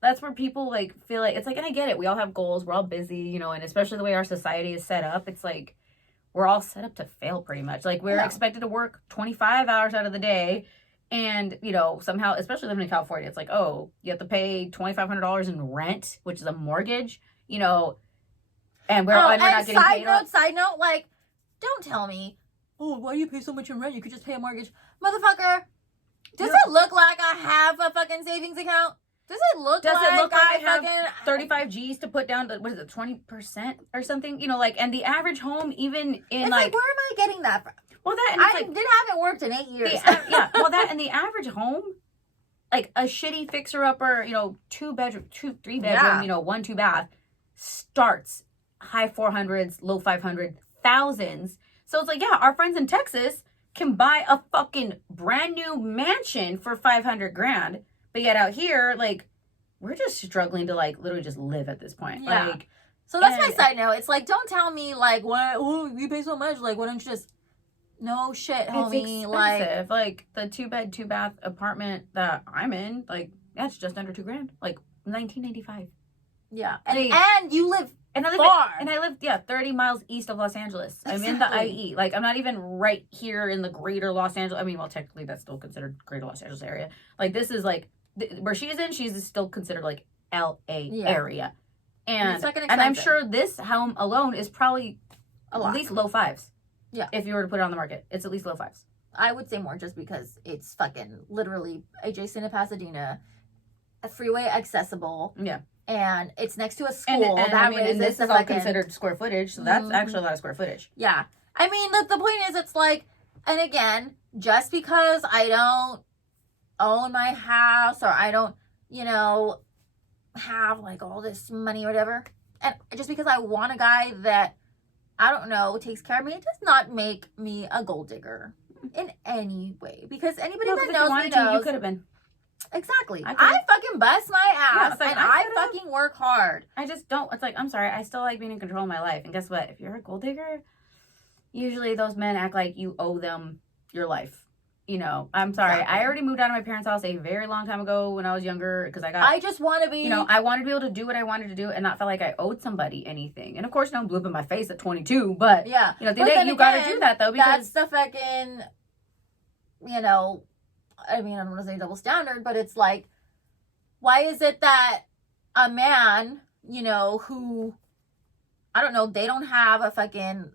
that's where people like feel like it's like, and I get it. We all have goals. We're all busy, you know, and especially the way our society is set up, it's like we're all set up to fail pretty much. Like we're expected to work 25 hours out of the day. And, you know, somehow, especially living in California, it's like, oh, you have to pay $2,500 in rent, which is a mortgage, you know, and we're not getting paid. Side note, like, don't tell me, oh, why do you pay so much in rent? You could just pay a mortgage. Motherfucker, does it look like I have a fucking savings account? Does it look like I have 35 G's to put down, what is it, 20% or something? You know, like, and the average home, even in it's like, where am I getting that from? Well, that and I haven't worked in 8 years. Well, that and the average home, like a shitty fixer-upper, you know, 3 bedroom, you know, 1-2 bath, starts high 400s, low 500 thousands. So it's like, yeah, our friends in Texas can buy a fucking brand new mansion for $500,000, but yet out here, like, we're just struggling to like literally just live at this point. Yeah. Like, so that's my side note. It's like, don't tell me like, why you pay so much? Like, why don't you just? No shit, homie. It's expensive. Like the 2-bed, 2-bath apartment that I'm in, like that's just under $2,000, like $19.95. Yeah, and you live far, and I live 30 miles east of Los Angeles. Exactly. I'm in the IE. Like I'm not even right here in the greater Los Angeles. I mean, well, technically that's still considered greater Los Angeles area. Like this is like where she's in. She's still considered like LA area, and I'm sure this home alone is probably at least low fives. Yeah. If you were to put it on the market, it's at least low fives. I would say more just because it's fucking literally adjacent to Pasadena, a freeway accessible. Yeah. And it's next to a school. And this is all considered square footage, so that's actually a lot of square footage. Yeah. I mean, the point is, it's like, and again, just because I don't own my house or I don't, you know, have like all this money or whatever, and just because I want a guy that, I don't know, takes care of me, it does not make me a gold digger in any way. Because anybody that knows me knows. You could have been. Exactly. I fucking bust my ass and I fucking work hard. I just don't. It's like, I'm sorry, I still like being in control of my life. And guess what? If you're a gold digger, usually those men act like you owe them your life. You know, I'm sorry. Exactly. I already moved out of my parents' house a very long time ago when I was younger because I just want to be. You know, I wanted to be able to do what I wanted to do and not feel like I owed somebody anything. And of course, no blew up in my face at 22. But yeah, you know, you got to do that though because that's the fucking. You know, I mean, I don't want to say double standard, but it's like, why is it that a man, you know, who, I don't know, they don't have a fucking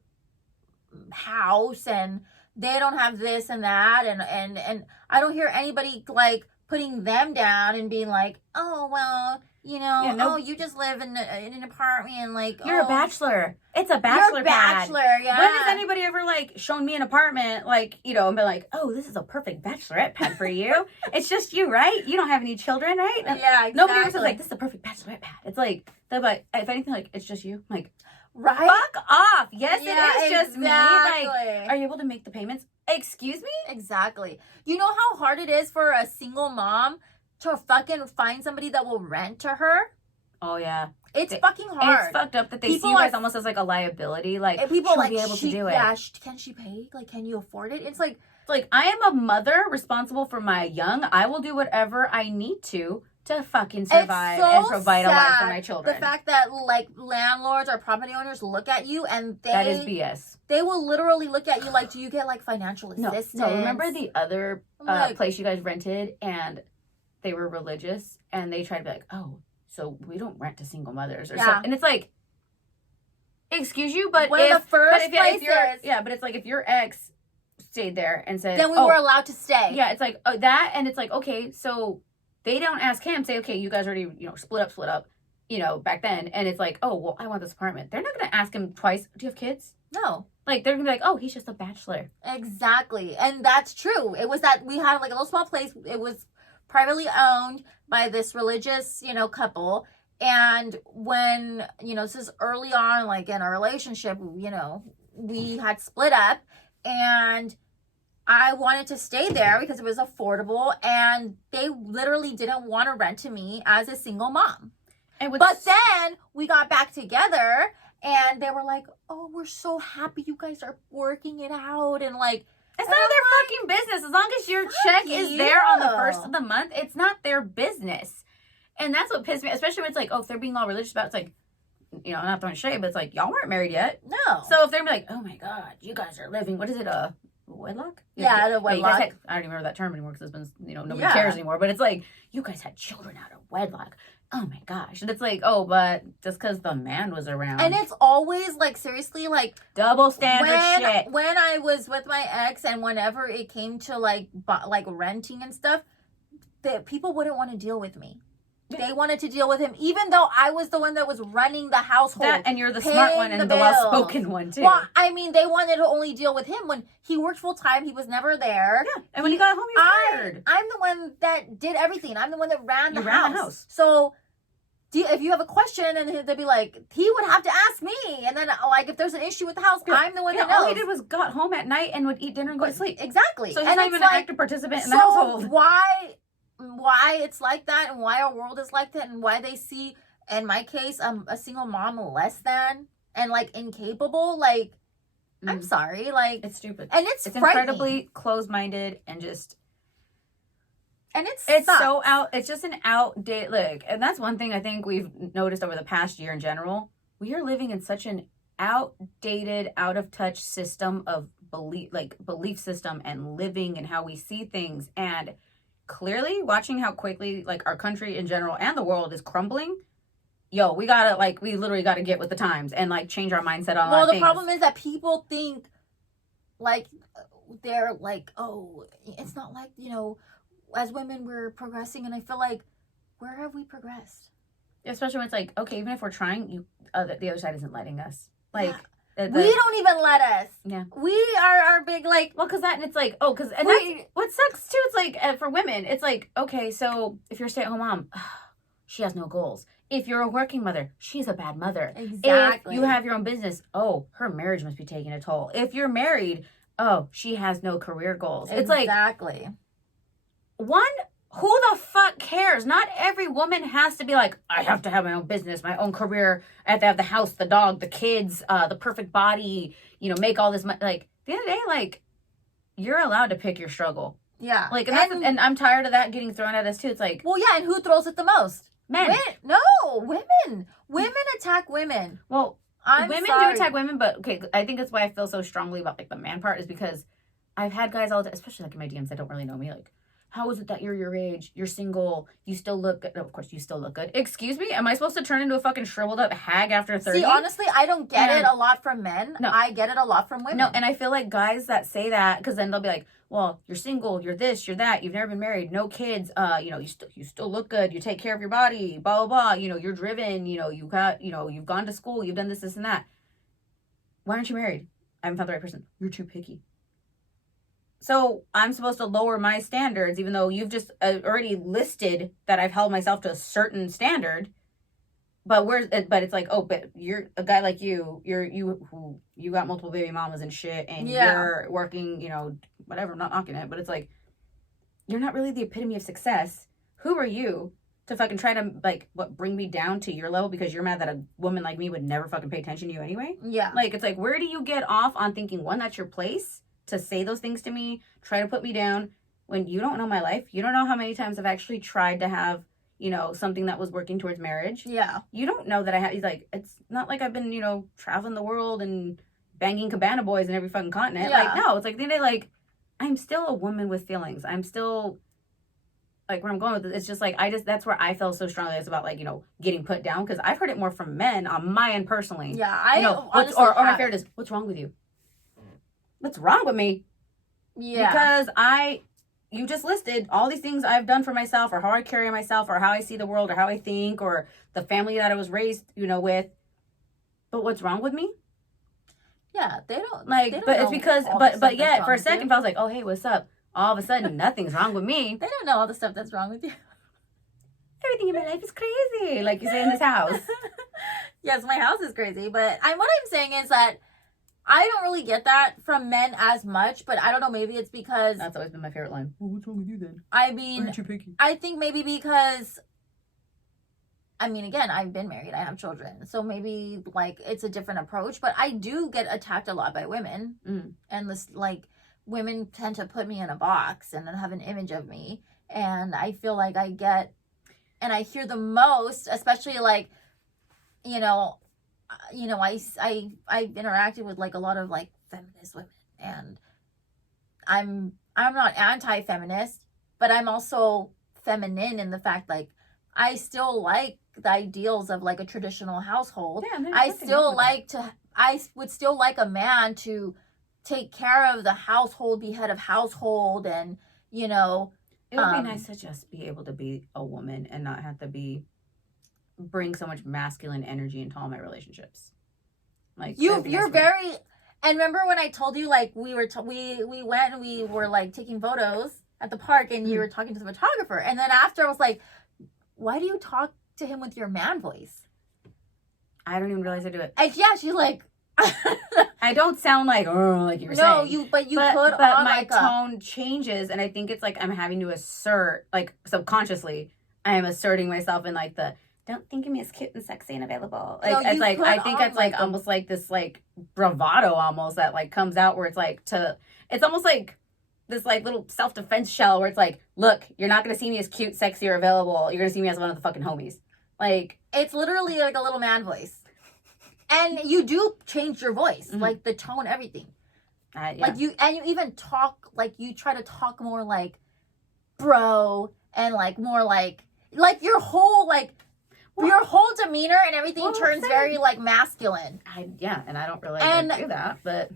house and they don't have this and that, and I don't hear anybody like putting them down and being like, oh well, you know, you just live in an apartment and like you're a bachelor. It's a bachelor pad. Yeah. When has anybody ever like shown me an apartment like, you know, and been like, oh, this is a perfect bachelorette pad for you? It's just you, right? You don't have any children, right? Yeah, exactly. Nobody ever says like, this is a perfect bachelorette pad. It's like, if anything, like it's just you. I'm like, right? Fuck off. Yes, it is just me. Like, are you able to make the payments? Excuse me? Exactly. You know how hard it is for a single mom to fucking find somebody that will rent to her? Oh, yeah. It's fucking hard. It's fucked up that they see you guys almost as like a liability. Like, people like, be able to do it. Yeah, can she pay? Like, can you afford it? It's like I am a mother responsible for my young. I will do whatever I need to fucking survive and provide a life for my children. The fact that like landlords or property owners look at you and that is BS. They will literally look at you like, do you get like financial assistance? No, remember the other place you guys rented and they were religious and they tried to be like, oh, so we don't rent to single mothers or something. And it's like, excuse you, but One of the first places. But it's like if your ex stayed there and said, then we were allowed to stay. Yeah, it's like that, and it's like, okay, so they don't ask him, say, okay, you guys already, split up, back then, and it's like, oh, well, I want this apartment. They're not going to ask him twice, do you have kids? No. Like, they're going to be like, oh, he's just a bachelor. Exactly, and that's true. It was that we had, like, a little small place. It was privately owned by this religious, couple, and when, this is early on, like, in our relationship, we had split up, and I wanted to stay there because it was affordable, and they literally didn't want to rent to me as a single mom. But then we got back together, and they were like, oh, we're so happy you guys are working it out, and like, it's none of their fucking business. As long as your check is there on the first of the month, it's not their business. And that's what pissed me, especially when it's like, oh, if they're being all religious about it, it's like, I'm not throwing shade, but it's like, y'all weren't married yet. No. So if they're like, oh my God, you guys are living, what is it, wedlock? Yeah, the wedlock. I don't even remember that term anymore because it's been, nobody cares anymore. But it's like, you guys had children out of wedlock. Oh my gosh. And it's like, oh, but just because the man was around. And it's always like, seriously, like, double standard shit. When I was with my ex and whenever it came to like renting and stuff, people wouldn't want to deal with me. They wanted to deal with him, even though I was the one that was running the household. And you're the smart one and the well-spoken one, too. Well, I mean, they wanted to only deal with him when he worked full-time. He was never there. Yeah, and when he got home, he was tired. I'm the one that did everything. I'm the one that ran the house. So, if you have a question, and they'd be like, he would have to ask me. And then, like, if there's an issue with the house, I'm the one that knows. All he did was got home at night and would eat dinner and go to sleep. Exactly. So he's not even an active participant in the household. Why it's like that, and why our world is like that, and why they see, in my case, a single mom less than and like incapable. Like, I'm sorry, like, it's stupid, and it's incredibly close-minded, and just, and it's so out. It's just an outdated look, and that's one thing I think we've noticed over the past year in general. We are living in such an outdated, out of touch system of belief system and living and how we see things, and clearly watching how quickly like our country in general and the world is crumbling. We literally gotta get with the times and like change our mindset on a lot of things. Well, the problem is that people think like they're like, oh, it's not like, as women we're progressing, and I feel like, where have we progressed? Especially when it's like, okay, even if we're trying, the other side isn't letting us. Like, yeah. We don't even let us. Yeah. We are big, like... Well, because that, and it's like, what sucks, too, it's like, for women, it's like, okay, so, if you're a stay-at-home mom, she has no goals. If you're a working mother, she's a bad mother. Exactly. If you have your own business, oh, her marriage must be taking a toll. If you're married, oh, she has no career goals. It's like... Exactly. Who the fuck cares? Not every woman has to be like, I have to have my own business, my own career. I have to have the house, the dog, the kids, the perfect body, make all this money. Like, at the end of the day, like, you're allowed to pick your struggle. Yeah. Like, and I'm tired of that getting thrown at us, too. It's like... Well, yeah, and who throws it the most? Men. No, women. Women attack women. Well, women do attack women, but, okay, I think that's why I feel so strongly about, like, the man part is because I've had guys all the time, especially, like, in my DMs that don't really know me, like, how is it that you're your age? You're single. You still look good. No, of course, you still look good. Excuse me? Am I supposed to turn into a fucking shriveled up hag after 30? See, honestly, I don't get it a lot from men. No. I get it a lot from women. No, and I feel like guys that say that, because then they'll be like, well, you're single, you're this, you're that, you've never been married, no kids, you still look good, you take care of your body, blah, blah, blah, you're driven, you've gone to school, you've done this, and that. Why aren't you married? I haven't found the right person. You're too picky. So I'm supposed to lower my standards, even though you've just already listed that I've held myself to a certain standard. But it's like, oh, but you're a guy like you got multiple baby mamas and shit, and you're working, whatever. I'm not knocking it, but it's like, you're not really the epitome of success. Who are you to fucking try to bring me down to your level because you're mad that a woman like me would never fucking pay attention to you anyway? Yeah. Like, it's like, where do you get off on thinking, one, that's your place to say those things to me, try to put me down, when you don't know my life? You don't know how many times I've actually tried to have, something that was working towards marriage. Yeah. You don't know that I have, like, it's not like I've been, traveling the world and banging cabana boys in every fucking continent. Yeah. Like, no, it's like, the end of the day, like, I'm still a woman with feelings. I'm still like where I'm going with it, it's just like that's where I feel so strongly. It's about like, you know, getting put down, because I've heard it more from men on my end personally. Yeah, I you know, honestly or my favorite is, what's wrong with you? What's wrong with me? Yeah, because you just listed all these things I've done for myself, or how I carry myself, or how I see the world, or how I think, or the family that I was raised, you know, with. But what's wrong with me? Yeah, they don't like. They don't but it's because, but yet for a second, if I was like, oh hey, what's up? All of a sudden, nothing's wrong with me. They don't know all the stuff that's wrong with you. Everything in my life is crazy, like you say in this house. Yes, my house is crazy, but what I'm saying is that I don't really get that from men as much, but I don't know, maybe it's because... That's always been my favorite line. Well, what's wrong with you then? I mean... Aren't you picky? I think maybe because... I mean, again, I've been married. I have children. So maybe, like, it's a different approach. But I do get attacked a lot by women. Mm. And, this, like, women tend to put me in a box and then have an image of me. And I feel like I get... And I hear the most, especially, like, you know, I've interacted with like a lot of like feminist women, and I'm not anti-feminist, but I'm also feminine in the fact like I still like the ideals of like a traditional household. Yeah, I would still like a man to take care of the household, be head of household, and you know, it would be nice to just be able to be a woman and not have to bring so much masculine energy into all my relationships. Like you're very. And remember when I told you like we went and we were like taking photos at the park, and you were talking to the photographer, and then after I was like, why do you talk to him with your man voice? I don't even realize I do it. And yeah, she's like, I don't sound like like you were saying. No, but but my tone changes, and I think it's like I'm having to assert, like subconsciously, I am asserting myself in like the don't think of me as cute and sexy and available. Like it's like I think it's like almost like this like bravado almost that like comes out where it's like it's almost like this like little self-defense shell where it's like, look, you're not gonna see me as cute, sexy, or available. You're gonna see me as one of the fucking homies. Like it's literally like a little man voice. And you do change your voice, like the tone, everything. Yeah. Like you even talk, like you try to talk more like bro, and like more like your whole your whole demeanor and everything turns very like masculine. And I don't really do that, but.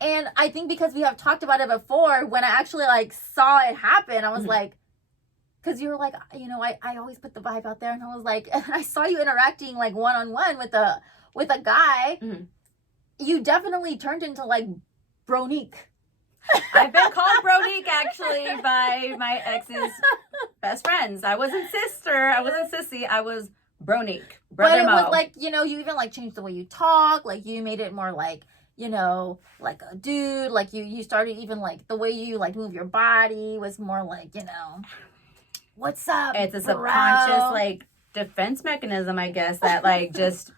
And I think because we have talked about it before, when I actually like saw it happen, I was like, because you were like, you know, I always put the vibe out there, and I was like, and I saw you interacting like one-on-one with a guy. You definitely turned into like Bronique. I've been called Bronique actually by my ex's best friends. I wasn't sister. I wasn't sissy. I was Bronique. Brother But it Mo. was like, you know, you even like changed the way you talk. Like you made it more like, you know, like a dude. Like you started even like the way you like move your body was more like, you know, what's up? It's a subconscious like defense mechanism, I guess, that like just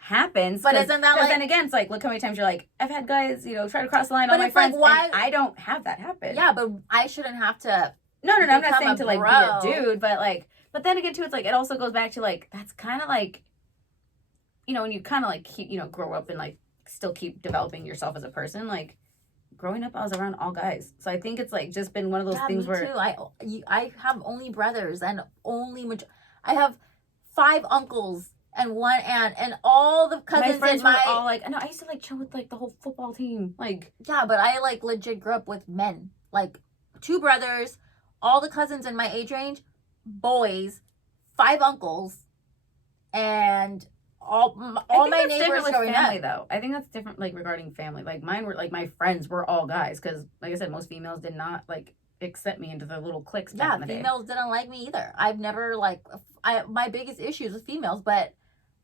happens. But isn't that like... then again, it's like, look how many times you're like, I've had guys, you know, try to cross the line on my friends, and I don't have that happen. Yeah, but I shouldn't have to... No, I'm not saying to like be a dude, but like, but then again too, it's like, it also goes back to like, that's kind of like, you know, when you kind of like keep, you know, grow up and like still keep developing yourself as a person, like growing up I was around all guys, so I think it's like just been one of those things where I have only brothers and I have 5 uncles and 1 aunt, and all the cousins. My friends were all like, no, I used to like chill with like the whole football team, like. Yeah, but I like legit grew up with men, like 2 brothers, all the cousins in my age range, boys, 5 uncles, and all my neighbors growing family, up. Though I think that's different, like regarding family. Like mine were like my friends were all guys, because like I said, most females did not like accept me into their little cliques. Yeah, females didn't like me either. I've never like my biggest issues with females, but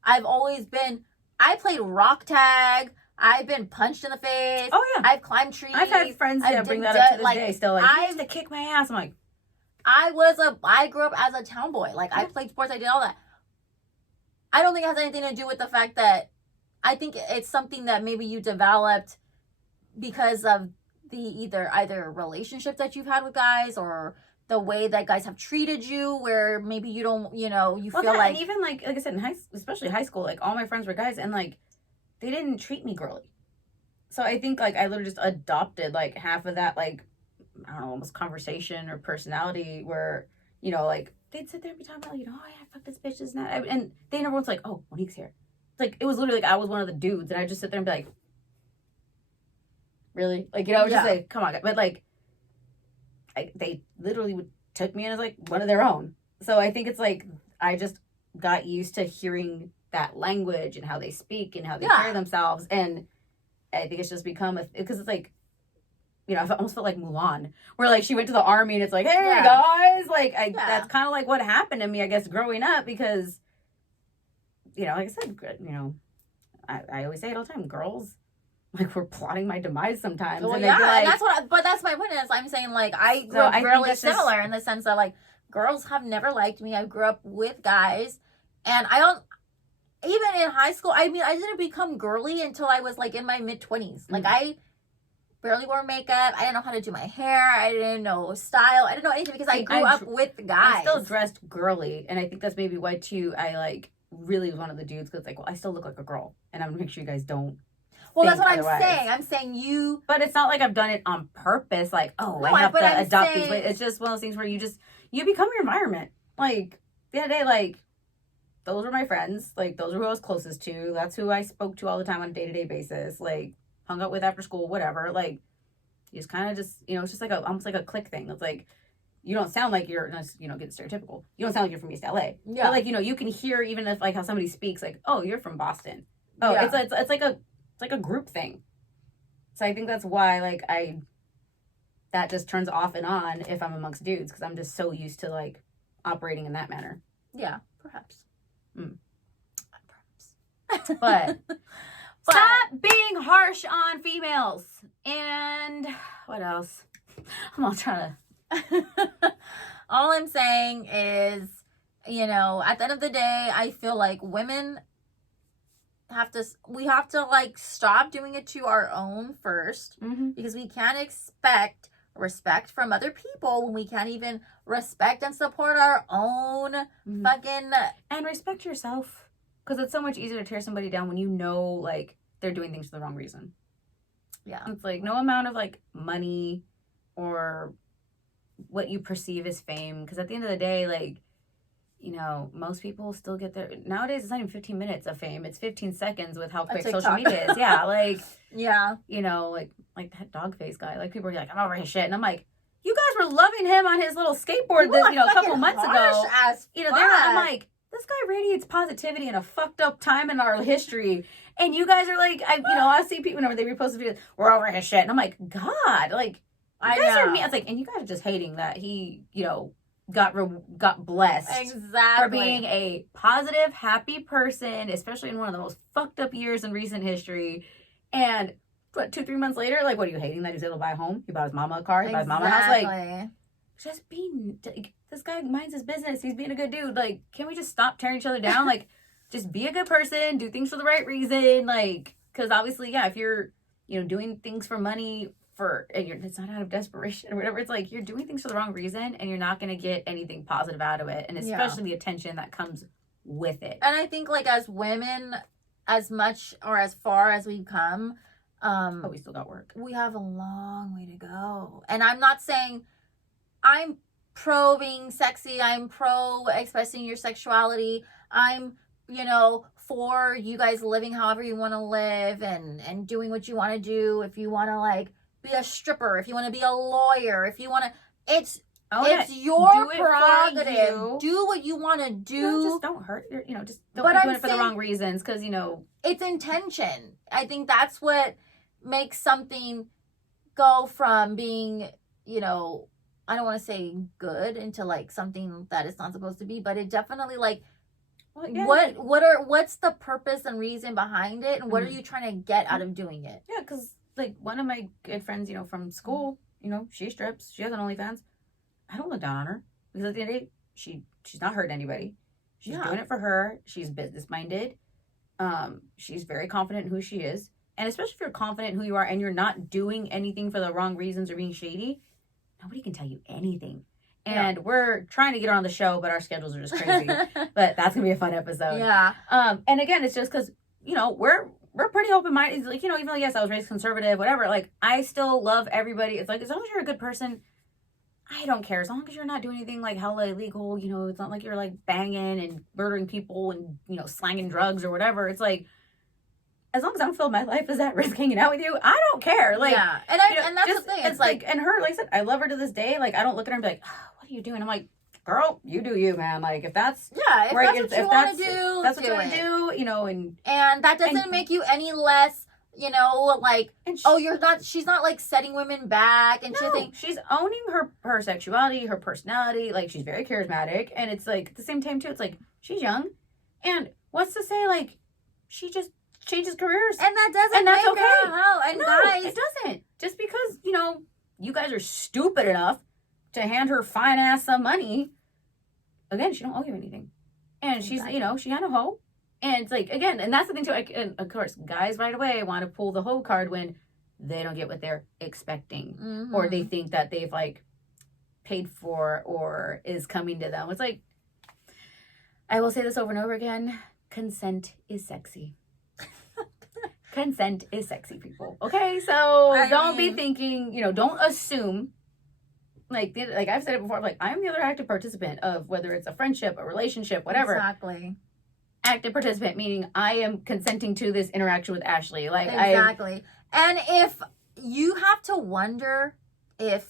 I've always been. I played rock tag. I've been punched in the face. Oh yeah, I've climbed trees. I've had friends that bring that up to this day. Still like, I used to kick my ass. I'm like, I grew up as a town boy. Like I played sports. I did all that. I don't think it has anything to do with the fact that I think it's something that maybe you developed because of the either relationship that you've had with guys, or the way that guys have treated you, where maybe you don't, you know, you feel like... And even like I said, especially high school, like all my friends were guys, and like they didn't treat me girly. So I think like I literally just adopted like half of that, like, I don't know, almost conversation or personality where, you know, like, they'd sit there and be talking about, you know, oh, yeah, fuck this bitch, this and that. And they never once like, oh, Monique's here. It's like, it was literally like I was one of the dudes, and I just sit there and be like, really? Like, you know, I was just like, come on. But, like, they literally took me in as, like, one of their own. So I think it's like, I just got used to hearing that language and how they speak and how they carry themselves. And I think it's just become because it's like, you know, I almost felt like Mulan, where like she went to the army and it's like, hey guys, like that's kind of like what happened to me, I guess, growing up, because, you know, like I said, you know, I always say it all the time, girls, like, we're plotting my demise sometimes. Well, and yeah, like, and that's my point. Is I'm saying, like, I grew up really similar in the sense that, like, girls have never liked me. I grew up with guys, and I don't. Even in high school, I mean, I didn't become girly until I was, like, in my mid-20s. Like, I barely wore makeup. I didn't know how to do my hair. I didn't know style. I didn't know anything because I grew up with guys. I still dressed girly, and I think that's maybe why, too, I, like, really was one of the dudes, because, like, well, I still look like a girl, and I'm going to make sure you guys don't. Well, that's what I'm saying. I'm saying you... But it's not like I've done it on purpose, like, oh, no, I have to adopt these ways. It's just one of those things where you become your environment. Like, the other day, like, those were my friends. Like, those are who I was closest to. That's who I spoke to all the time on a day-to-day basis. Like, hung out with after school, whatever. Like, you just kind of just, you know, it's just like almost like a clique thing. It's like, you don't sound like you're, you know, getting stereotypical. You don't sound like you're from East LA. Yeah. But, like, you know, you can hear even if, like, how somebody speaks, like, oh, you're from Boston. Oh, yeah. It's like a group thing. So I think that's why, like, that just turns off and on if I'm amongst dudes, because I'm just so used to, like, operating in that manner. Yeah, perhaps. But stop being harsh on females. And what else? I'm all trying to... All I'm saying is, you know, at the end of the day, I feel like women we have to like stop doing it to our own first, because we can't expect respect from other people when we can't even respect and support our own fucking... And respect yourself. Because it's so much easier to tear somebody down when you know, like, they're doing things for the wrong reason. Yeah. It's like, no amount of, like, money or what you perceive as fame. Because at the end of the day, like, you know, most people still get their... Nowadays, it's not even 15 minutes of fame. It's 15 seconds with how quick social media is. Yeah, like... Yeah. You know, like that dog face guy. Like, people are like, I'm over his shit. And I'm like, you guys were loving him on his little skateboard, a couple months ago. You know, I'm like... This guy radiates positivity in a fucked up time in our history. And you guys are like, I see people whenever they repost videos, we're over his shit. And I'm like, God, like, you guys are me. I was like, and you guys are just hating that he, you know, got blessed for being a positive, happy person, especially in one of the most fucked up years in recent history. And what, 2-3 months later, like, what are you hating that he's able to buy a home? He bought his mama a car, he bought his mama a house. Like, just being... This guy minds his business. He's being a good dude. Like, can we just stop tearing each other down? Like, just be a good person. Do things for the right reason. Like, because obviously, yeah, if you're, you know, doing things for money it's not out of desperation or whatever. It's like you're doing things for the wrong reason and you're not going to get anything positive out of it. And especially the attention that comes with it. And I think, like, as women, as much or as far as we've come, but we still got work. We have a long way to go. And I'm not saying I'm pro being sexy, I'm pro expressing your sexuality, I'm, you know, for you guys living however you want to live and doing what you want to do. If you want to, like, be a stripper, if you want to be a lawyer, if you want to, it's your prerogative. Do what you want to do. No, just don't hurt your, you know, just don't be doing it for the wrong reasons, because, you know, it's intention. I think that's what makes something go from being, you know, I don't want to say good into, like, something that it's not supposed to be, but it definitely, like, what's the purpose and reason behind it, and what are you trying to get out of doing it? Yeah, because, like, one of my good friends, you know, from school, you know, she strips, she has an OnlyFans. I don't look down on her, because at the end of the day, she's not hurting anybody. She's doing it for her. She's business minded. She's very confident in who she is, and especially if you're confident in who you are and you're not doing anything for the wrong reasons or being shady, nobody can tell you anything. And we're trying to get her on the show, but our schedules are just crazy. But that's gonna be a fun episode. Yeah. And again, it's just because, you know, we're pretty open-minded. Like, you know, even though, yes, I was raised conservative, whatever, like, I still love everybody. It's like, as long as you're a good person, I don't care. As long as you're not doing anything like hella illegal, you know, it's not like you're like banging and murdering people and, you know, slanging drugs or whatever. It's like, as long as I don't feel my life is at risk hanging out with you, I don't care. Like, yeah. And and that's just, the thing. It's like, and her, like I said, I love her to this day. Like, I don't look at her and be like, oh, what are you doing? I'm like, girl, you do you, man. Like, if that's if that's what you want to do, that's what you want to do, you know, and that doesn't make you any less, you know, like, she's not like setting women back, and she's owning her sexuality, her personality. Like, she's very charismatic, and it's like at the same time too, it's like she's young, and what's to say like she just changes careers, and that doesn't make okay. her a hoe. And no, guys, it doesn't. Just because, you know, you guys are stupid enough to hand her fine ass some money. Again, she don't owe you anything, and she's you know, she had a hoe, and it's like, again, and that's the thing too. And of course, guys right away want to pull the hoe card when they don't get what they're expecting, or they think that they've like paid for or is coming to them. It's like, I will say this over and over again: consent is sexy. Consent is sexy, people. Okay, so don't be thinking, you know, don't assume. Like I've said it before, like, I'm the other active participant of whether it's a friendship, a relationship, whatever. Exactly. Active participant, meaning I am consenting to this interaction with Ashley. Like, exactly. And if you have to wonder if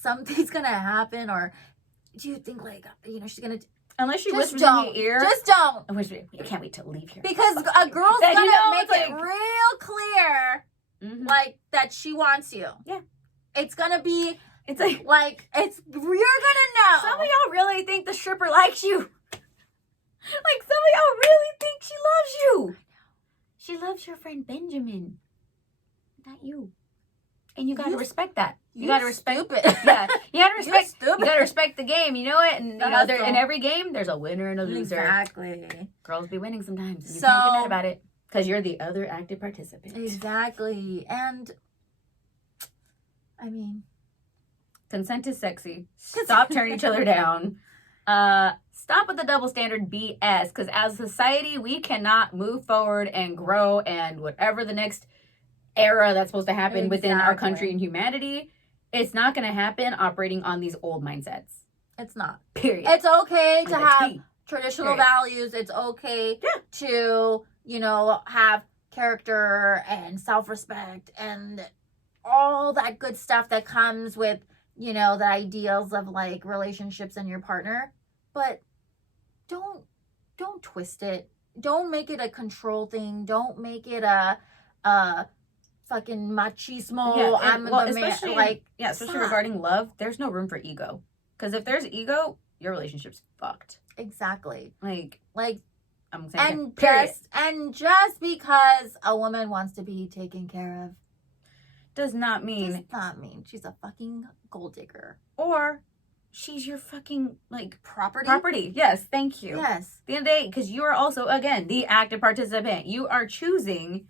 something's gonna happen, or do you think, like, you know, she's gonna, unless she whispers in your ear, just don't. I can't wait to leave here, because a girl's gonna make it real clear, like, that she wants you. Yeah. It's gonna be. It's like you're gonna know. Some of y'all really think the stripper likes you. Like, some of y'all really think she loves you. She loves your friend Benjamin, not you. And you gotta respect that. You gotta respect it. Yeah, you gotta respect. You gotta respect the game. You know it. And you know, in every game, there's a winner and a loser. Exactly. Girls be winning sometimes. And you can't get mad about it because you're the other active participant. Exactly. And I mean, consent is sexy. Stop tearing each other down. Stop with the double standard BS, because as a society, we cannot move forward and grow and whatever the next era that's supposed to happen within our country and humanity, it's not going to happen operating on these old mindsets. It's not. Period. It's okay to have traditional values. It's okay to, you know, have character and self-respect and all that good stuff that comes with, you know, the ideals of, like, relationships and your partner. But don't twist it. Don't make it a control thing. Don't make it a fucking machismo. Yeah, I'm the man. Like, especially regarding love, there's no room for ego. Because if there's ego, your relationship's fucked. Exactly. Like I'm saying, and just because a woman wants to be taken care of does not mean she's a fucking gold digger, or she's your fucking, like, property. Yes, thank you. Yes. At the end of the day, because you are also, again, the active participant. You are choosing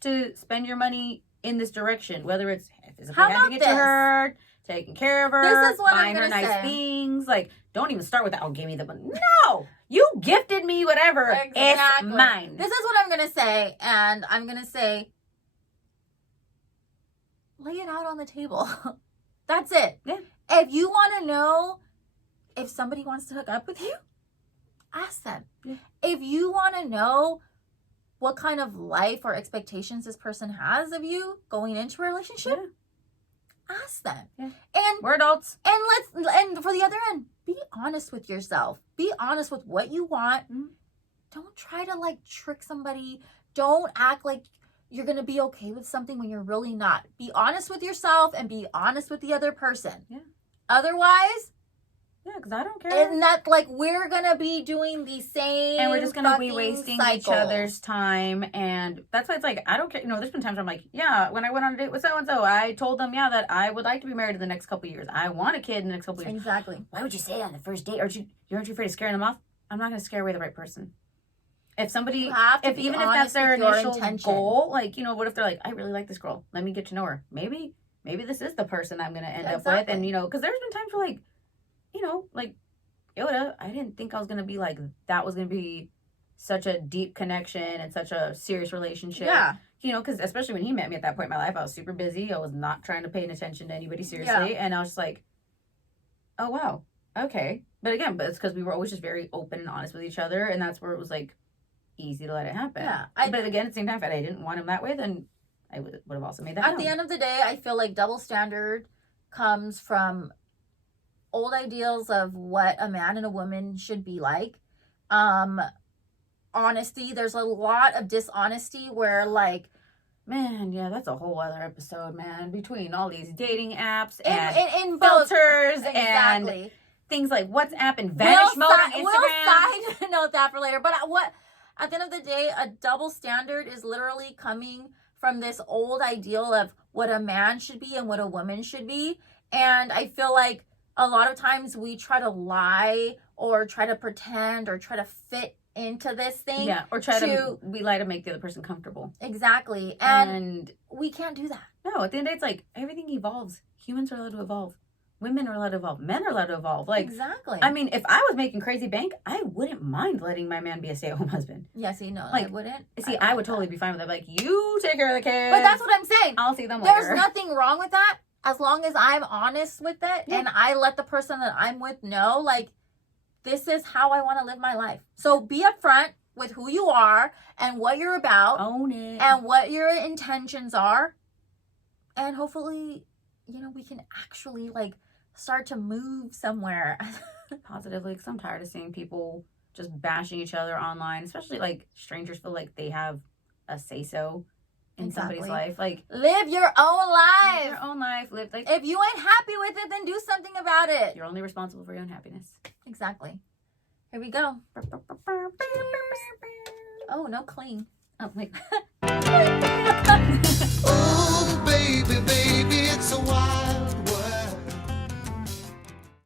to spend your money in this direction, whether it's physically handing it to her, taking care of her, this is what buying her nice things. Like, don't even start with that. Oh, give me the money. No, you gifted me whatever. Exactly. It's mine. This is what I'm gonna say, and I'm gonna say, lay it out on the table. That's it. Yeah. If you want to know if somebody wants to hook up with you, ask them. Yeah. If you want to know what kind of life or expectations this person has of you going into a relationship, ask them. Yeah. And we're adults. And for the other end, be honest with yourself. Be honest with what you want. Mm-hmm. Don't try to, like, trick somebody. Don't act like you're going to be okay with something when you're really not. Be honest with yourself and be honest with the other person. Yeah. Otherwise, because I don't care. And that, like, we're going to be doing the same, and we're just going to be wasting cycles. Each other's time. And that's why it's like, I don't care. You know, there's been times where I'm like, yeah, when I went on a date with so-and-so, I told them, that I would like to be married in the next couple of years. I want a kid in the next couple of years. Exactly. Why would you say that on the first date? Aren't you afraid of scaring them off? I'm not going to scare away the right person. If somebody, if that's their initial goal, like, you know, what if they're like, I really like this girl. Let me get to know her. Maybe this is the person I'm going to end up with. And, you know, because there's been times where, like, you know, like, Yoda, I didn't think I was going to be like, that was going to be such a deep connection and such a serious relationship. Yeah. You know, because especially when he met me at that point in my life, I was super busy. I was not trying to pay attention to anybody seriously. Yeah. And I was just like, oh, wow. Okay. But again, it's because we were always just very open and honest with each other. And that's where it was like easy to let it happen. Yeah. But again, at the same time, if I didn't want him that way, then I would have also made that known. At the end of the day, I feel like double standard comes from old ideals of what a man and a woman should be like. Honesty, there's a lot of dishonesty where like, man, yeah, that's a whole other episode, man, between all these dating apps and in filters and things like WhatsApp and vanish mode on Instagram. We'll side note that for later. But at the end of the day, a double standard is literally coming from this old ideal of what a man should be and what a woman should be. And I feel like a lot of times we try to lie or try to pretend or try to fit into this thing. Yeah, or we lie to make the other person comfortable. Exactly. And we can't do that. No, at the end of the day, it's like everything evolves. Humans are allowed to evolve. Women are allowed to evolve. Men are allowed to evolve. Like, exactly. I mean, if I was making crazy bank, I wouldn't mind letting my man be a stay-at-home husband. Yeah, see, no, like, I wouldn't. See, I would totally be fine with that. Like, you take care of the kids. But that's what I'm saying. I'll see them later. There's nothing wrong with that as long as I'm honest with it and I let the person that I'm with know, like, this is how I want to live my life. So be upfront with who you are and what you're about. Own it. And what your intentions are. And hopefully, you know, we can actually, like, start to move somewhere. Positively, because I'm tired of seeing people just bashing each other online. Especially, like, strangers feel like they have a say-so in somebody's life. Like, live your own life. Live your own life. Live, like, if you ain't happy with it, then do something about it. You're only responsible for your own happiness. Exactly. Here we go. Oh, no cling. Oh, like. Oh, baby, baby, it's a wild